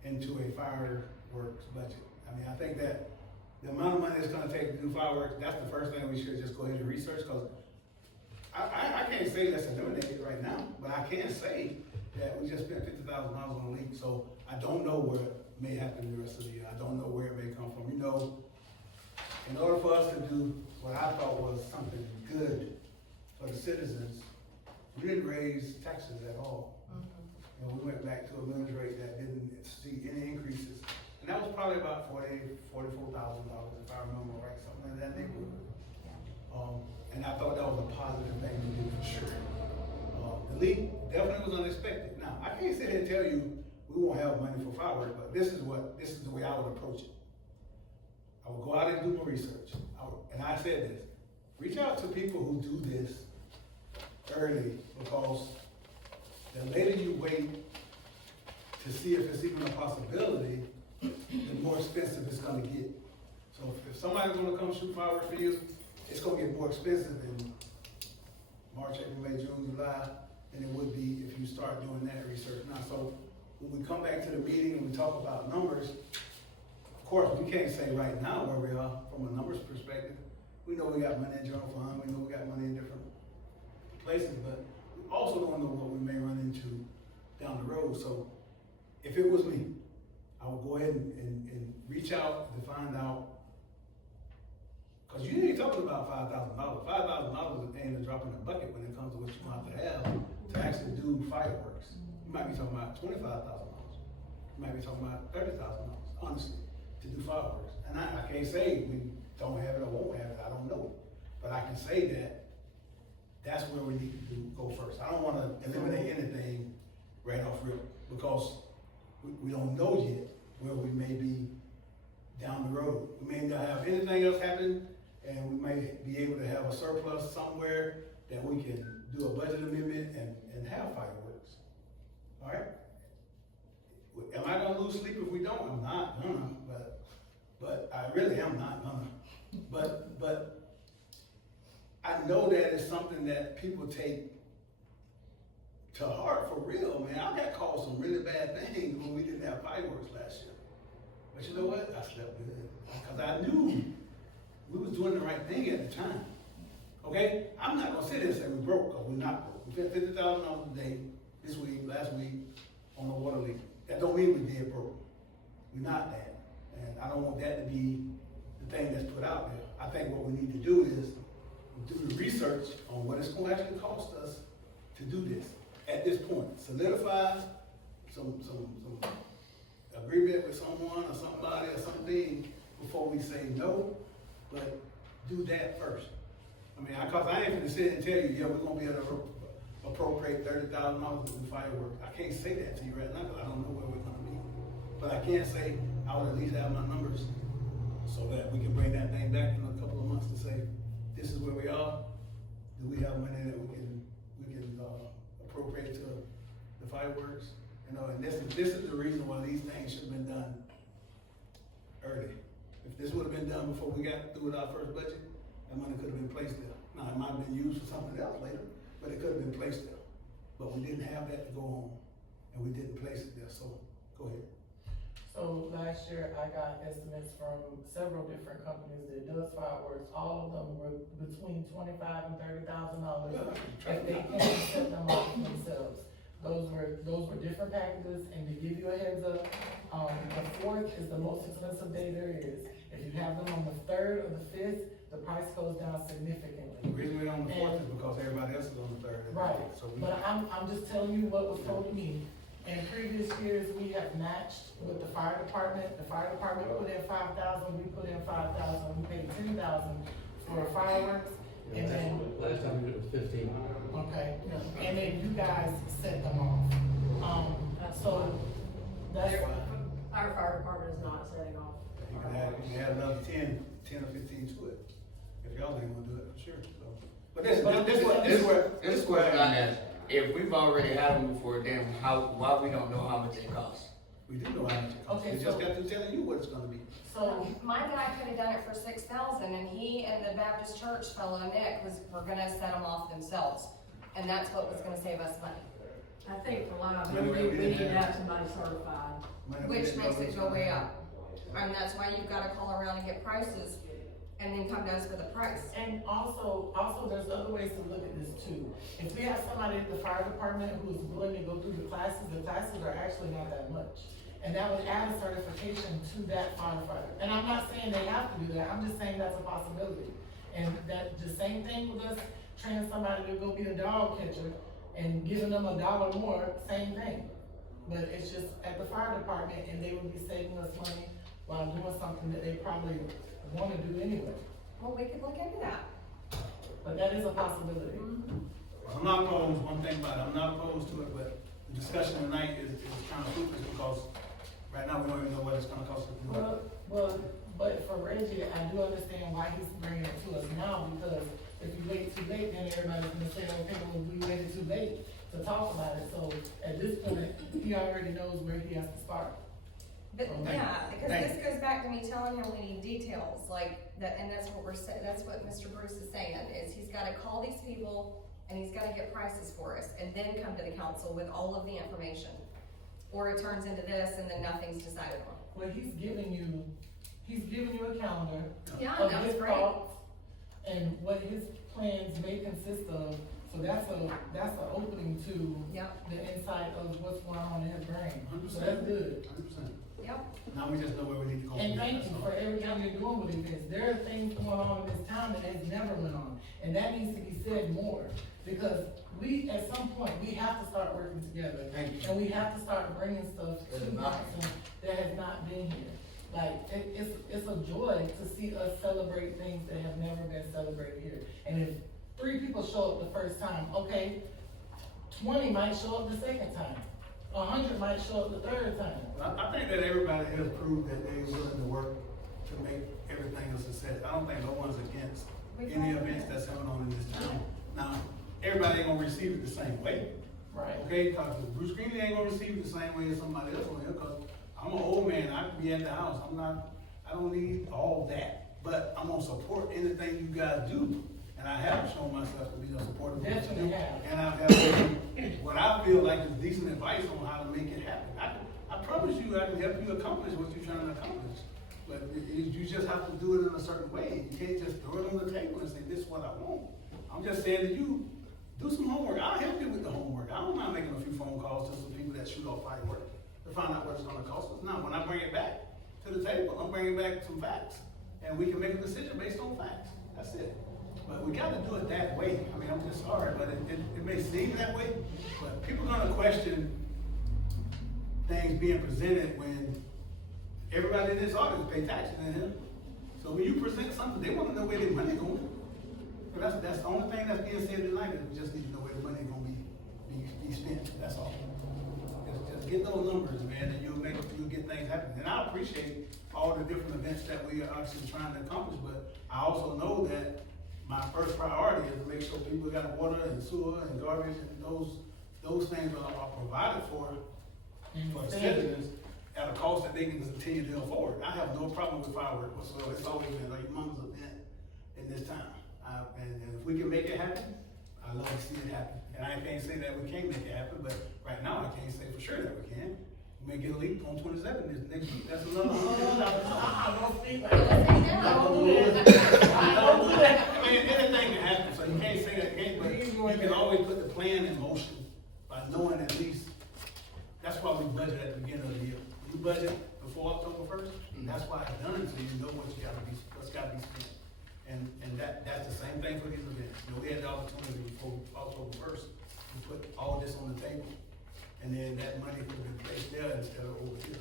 into a fireworks budget. I mean, I think that the amount of money it's gonna take to do fireworks, that's the first thing we should just go ahead and research, because I can't say let's eliminate it right now, but I can say that we just spent $50,000 on a leak, so I don't know where it may happen the rest of the year. I don't know where it may come from. In order for us to do what I thought was something good for the citizens, we didn't raise taxes at all. We went back to a millage rate that didn't see any increases. And that was probably about $44,000, if I remember right, something in that neighborhood. And I thought that was a positive thing to do for sure. The leak definitely was unexpected. Now, I can't sit here and tell you we won't have money for fireworks, but this is the way I would approach it. I would go out and do my research. And I said this, reach out to people who do this early, because the later you wait to see if it's even a possibility, the more expensive it's gonna get. So if somebody's gonna come shoot fireworks for you, it's gonna get more expensive in March, April, May, June, July than it would be if you start doing that research now. So when we come back to the meeting and we talk about numbers, of course, we can't say right now where we are from a numbers perspective. We know we got money in general fund, we know we got money in different places, but we also don't know what we may run into down the road. So if it was me, I would go ahead and reach out to find out, because you ain't talking about $5,000. $5,000 ain't a drop in the bucket when it comes to what you're going to have to actually do fireworks. You might be talking about $25,000. You might be talking about $30,000, honestly, to do fireworks. And I can't say we don't have it or won't have it, I don't know. But I can say that that's where we need to go first. I don't want to eliminate anything right off rip, because we don't know yet where we may be down the road. We may not have anything else happen, and we may be able to have a surplus somewhere that we can do a budget amendment and have fireworks. All right? Am I gonna lose sleep if we don't? I'm not gonna, but I really am not gonna. But I know that it's something that people take to heart for real, man. I got called some really bad things when we didn't have fireworks last year. But you know what? I slept good, because I knew we was doing the right thing at the time. Okay? I'm not gonna sit here and say we broke, because we're not broke. We spent $50,000 a day this week, last week, on the water leak. That don't mean we did broke. We're not that. And I don't want that to be the thing that's put out there. I think what we need to do is do the research on what it's gonna actually cost us to do this at this point. Solidify some agreement with someone or somebody or something before we say no, but do that first. I mean, cause I ain't gonna sit and tell you, yeah, we're gonna be able to appropriate $30,000 to do fireworks. I can't say that to you right now, because I don't know where we're gonna be. But I can say, I would at least have my numbers so that we can bring that thing back in a couple of months to say, this is where we are. Do we have money that we can appropriate to the fireworks? And this is the reason why these things should have been done early. If this would have been done before we got through with our first budget, that money could have been placed there. Now, it might have been used for something else later, but it could have been placed there. But we didn't have that to go on, and we didn't place it there, so go ahead. So last year, I got estimates from several different companies that does fireworks. All of them were between $25,000 and $30,000 if they can't set them off themselves. Those were different packages, and to give you a heads up, the 4th is the most expensive day there is. If you have them on the 3rd or the 5th, the price goes down significantly. The reason we're on the 4th is because everybody else is on the 3rd. Right, So we. but I'm just telling you what was told to me. In previous years, we have matched with the fire department. The fire department put in 5,000, we put in 5,000, we paid 10,000 for fireworks. And then, Last time we did it was 15. okay, and then you guys set them off. So that's Their- why. Our fire department is not setting off. You can add another 10 or 15 to it, if y'all ain't gonna do it, for sure, so. But this This question I asked, if we've already had them before, then why we don't know how much they cost? We do know how much it costs, Okay, we just so- got to telling you what it's gonna be. So, My guy could have done it for 6,000, and he and the Baptist church fellow, Nick, were gonna set them off themselves. And that's what was gonna save us money, I think for liability, we need to have somebody certified. which makes it go way up. And that's why you've gotta call around and get prices, and then come to us with a price. and also there's other ways to look at this too. If we have somebody at the fire department who's willing to go through the classes are actually not that much. And that would add a certification to that firefighter. And I'm not saying they have to do that, I'm just saying that's a possibility. And that, the same thing with us training somebody to go be a dog catcher and giving them $1 more, same thing. But it's just at the fire department, and they would be saving us money while doing something that they probably wanna do anyway. Well, we could look into that. But that is a possibility. I'm not opposed, one thing about it, I'm not opposed to it, but the discussion tonight is kind of fruitless because right now we don't even know what it's gonna cost us to do it. Well, but for Reggie, I do understand why he's bringing it to us now, because if you wait too late, then everybody's gonna say, okay, well, we waited too late to talk about it. So at this point, he already knows where he has to start. But, Okay. yeah, because Thank this goes back to me telling him we need details, like, that, and that's what that's what Mr. Bruce is saying, is he's gotta call these people, and he's gotta get prices for us, and then come to the council with all of the information. Or it turns into this, and then nothing's decided on. Well, he's giving you a calendar Yeah, of that was his great. thoughts and what his plans may consist of. So that's an opening to Yep, the insight of what's going on in his brain. 100%. So that's good. 100%. yep. Now we just know where we need to go. And thank you for everything you're doing with events. There are things going on in this town that has never went on, and that needs to be said more. Because we, at some point, we have to start working together. Thank you. And we have to start bringing stuff to Bronson that has not been here. Like, it's a joy to see us celebrate things that have never been celebrated here. And if 3 people show up the first time, okay, 20 might show up the second time. 100 might show up the third time. I think that everybody has proved that they're willing to work to make everything a success. I don't think no one's against any events that's going on in this town. Now, everybody ain't gonna receive it the same way. Right. Okay, cause Bruce Greenlee ain't gonna receive it the same way as somebody else on here, cause I'm an old man, I can be at the house, I don't need all that. But I'm gonna support anything you guys do, and I have shown myself to be a supporter of what you Definitely do. have. And I've had what I feel like is decent advice on how to make it happen. I promise you, I can help you accomplish what you're trying to accomplish. But you just have to do it in a certain way. You can't just throw it on the table and say, this is what I want. I'm just saying to you, do some homework. I'll help you with the homework. I don't mind making a few phone calls to some people that shoot off fireworks to find out what it's gonna cost us. Now, when I bring it back to the table, I'm bringing back some facts. And we can make a decision based on facts. That's it. But we gotta do it that way. I mean, I'm just sorry, but it may seem that way, but people are gonna question things being presented when everybody in this audience pay taxes in here. So when you present something, they wanna know where their money going. But that's the only thing that's being said tonight, is we just need to know where the money gonna be spent, that's all. Just get those numbers, man, and you'll get things happen. And I appreciate all the different events that we are actually trying to accomplish, but I also know that my first priority is to make sure people got water and sewer and garbage, and those things are provided for the citizens at a cost that they can continue to afford. I have no problem with fireworks whatsoever. It's always been a humongous event in this town. And if we can make it happen, I love to see it happen. And I can't say that we can't make it happen, but right now I can't say for sure that we can. may get a leak on 27 this next week, that's another $100. Don't speak like Let's that. say no. Don't do that. Don't do that. I mean, anything can happen, so you can't say that, but you can always put the plan in motion by knowing at least, that's why we budget at the beginning of the year. You budget before October 1st, and that's why it's done, so you know what's gotta be spent. And that's the same thing for these events. You know, we had the opportunity before October 1st to put all this on the table, and then that money could have been placed there instead of over here.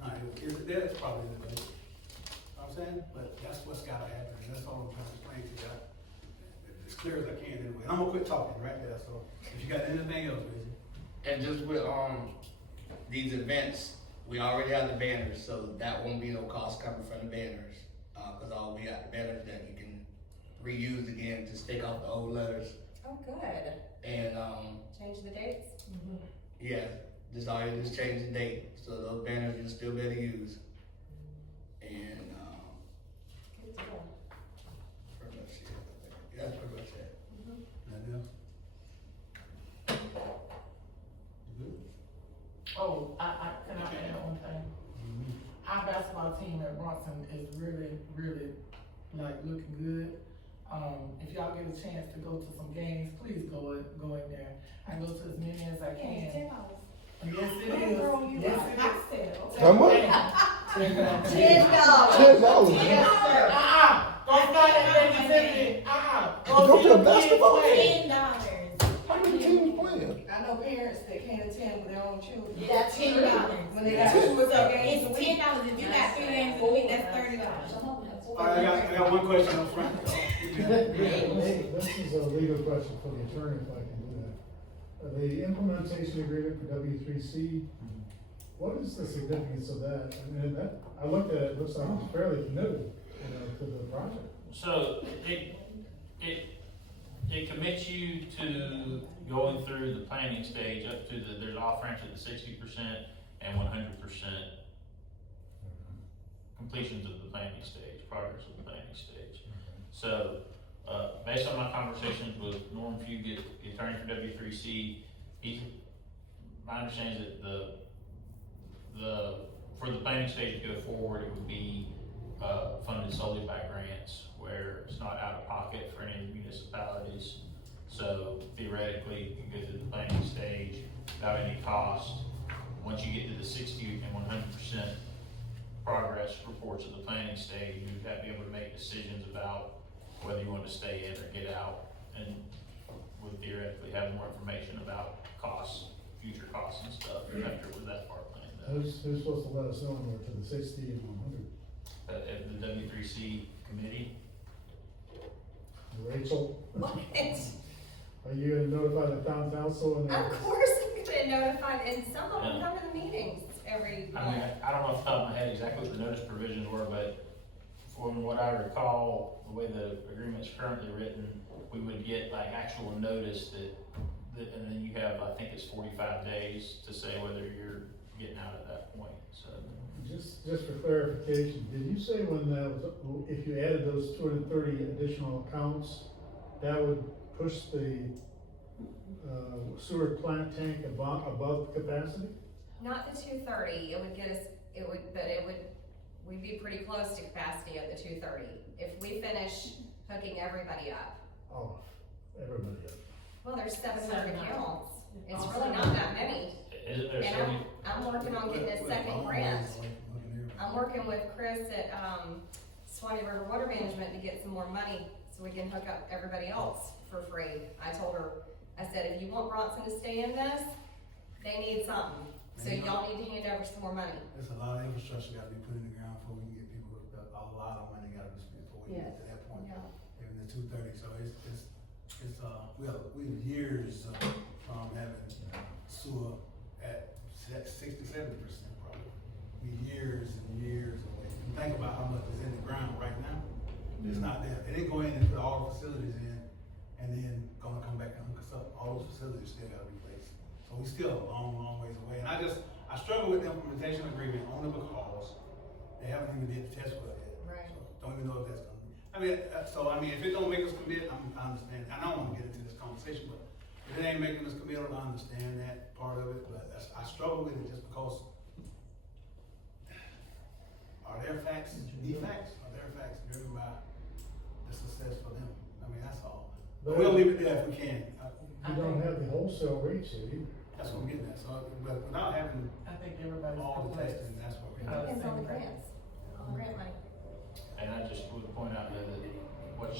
Now, is it there? It's probably in the budget. You know what I'm saying? But that's what's gotta happen, and that's all I'm trying to explain to you. As clear as I can anyway. I'm gonna quit talking right there, so if you got anything else, Rizzy. And just with, these events, we already have the banners, so that won't be no cost coming from the banners. Cause all we got the banners that you can reuse again to stick off the old letters. Oh, good. And, Change the dates. yeah, just all you do is change the date, so those banners you'll still be able to use. And, Good deal. pretty much it. Yeah, that's pretty much it. Nothing else? You good? Oh, can I add one thing? Our basketball team at Bronson is really, really, like, looking good. If y'all get a chance to go to some games, please go in there. I go to as many as I can. Yes, it is. Yes, it is. How much? $10. $10. Yes, sir. Go start at Mississippi. Go to a basketball game. $10. How many teams playing? I know parents that can't attend with their own children. That's $10. When they got 2 or 3 games a It's week. $10, if you got 3 games a week, that's $30. All right, I got one question up front. This is a legal question for the attorney, if I can do that. The implementation agreement for W3C, what is the significance of that? I mean, I looked at it, looks like it's fairly committed, to the project. So it commits you to going through the planning stage up to there's off ramps at the 60% and 100% completions of the planning stage, progress of the planning stage. So, based on my conversations with Norm Fugit, the attorney for W3C, my understanding is that for the planning stage to go forward, it would be, funded solely by grants, where it's not out of pocket for any municipalities. So theoretically, you can go through the planning stage without any cost. Once you get to the 60 and 100% progress reports of the planning stage, you'd have to be able to make decisions about whether you want to stay in or get out, and would theoretically have more information about costs, future costs and stuff after with that part planned out. Who's supposed to let us know when we're to the 60 and 100? At the W3C committee. Rachel, What? are you gonna notify the town council? And Of course, I'm gonna notify, and some of them come to the meetings every I mean, month. I don't know off the top of my head exactly what the notice provisions were, but from what I recall, the way the agreement's currently written, we would get like actual notice that, and then you have, I think it's 45 days to say whether you're getting out at that point, so. Just for clarification, did you say when if you added those 230 additional accounts, that would push the sewer plant tank above capacity? Not the 230, it would get us, we'd be pretty close to capacity at the 230. If we finish hooking everybody up. Oh, everybody else. Well, there's 700 accounts. It's really not that many. Isn't there And I'm working on getting a second grant. I'm working with Chris at, Swanee River Water Management to get some more money so we can hook up everybody else for free. I told her, I said, if you want Bronson to stay in this, they need something. So y'all need to hand over some more money. There's a lot of infrastructure gotta be put in the ground before we can get people hooked up. A lot of money gotta be spent before we get to that point. Yeah. Even the 230, so we have years from having sewer at 60-70% probably. We years and years away. And think about how much is in the ground right now. It's not there. They didn't go in and put all the facilities in and then gonna come back and hook us up. All those facilities still gotta be placed. So we still a long, long ways away. And I struggle with the implementation agreement only because they haven't even did the test for it yet. Right. So don't even know if that's gonna be. If it don't make us commit, I understand. I don't wanna get into this conversation, but If it ain't making us committal, I understand that part of it, but I struggle with it just because are there facts, defects, are there facts driven by the success for them? I mean, that's all. But we'll leave it there if we can. You don't have the wholesale reach, do you? That's what I'm getting at, so, but without having I think everybody's. all the testing, that's what we Out of have. the Depends on the same grants.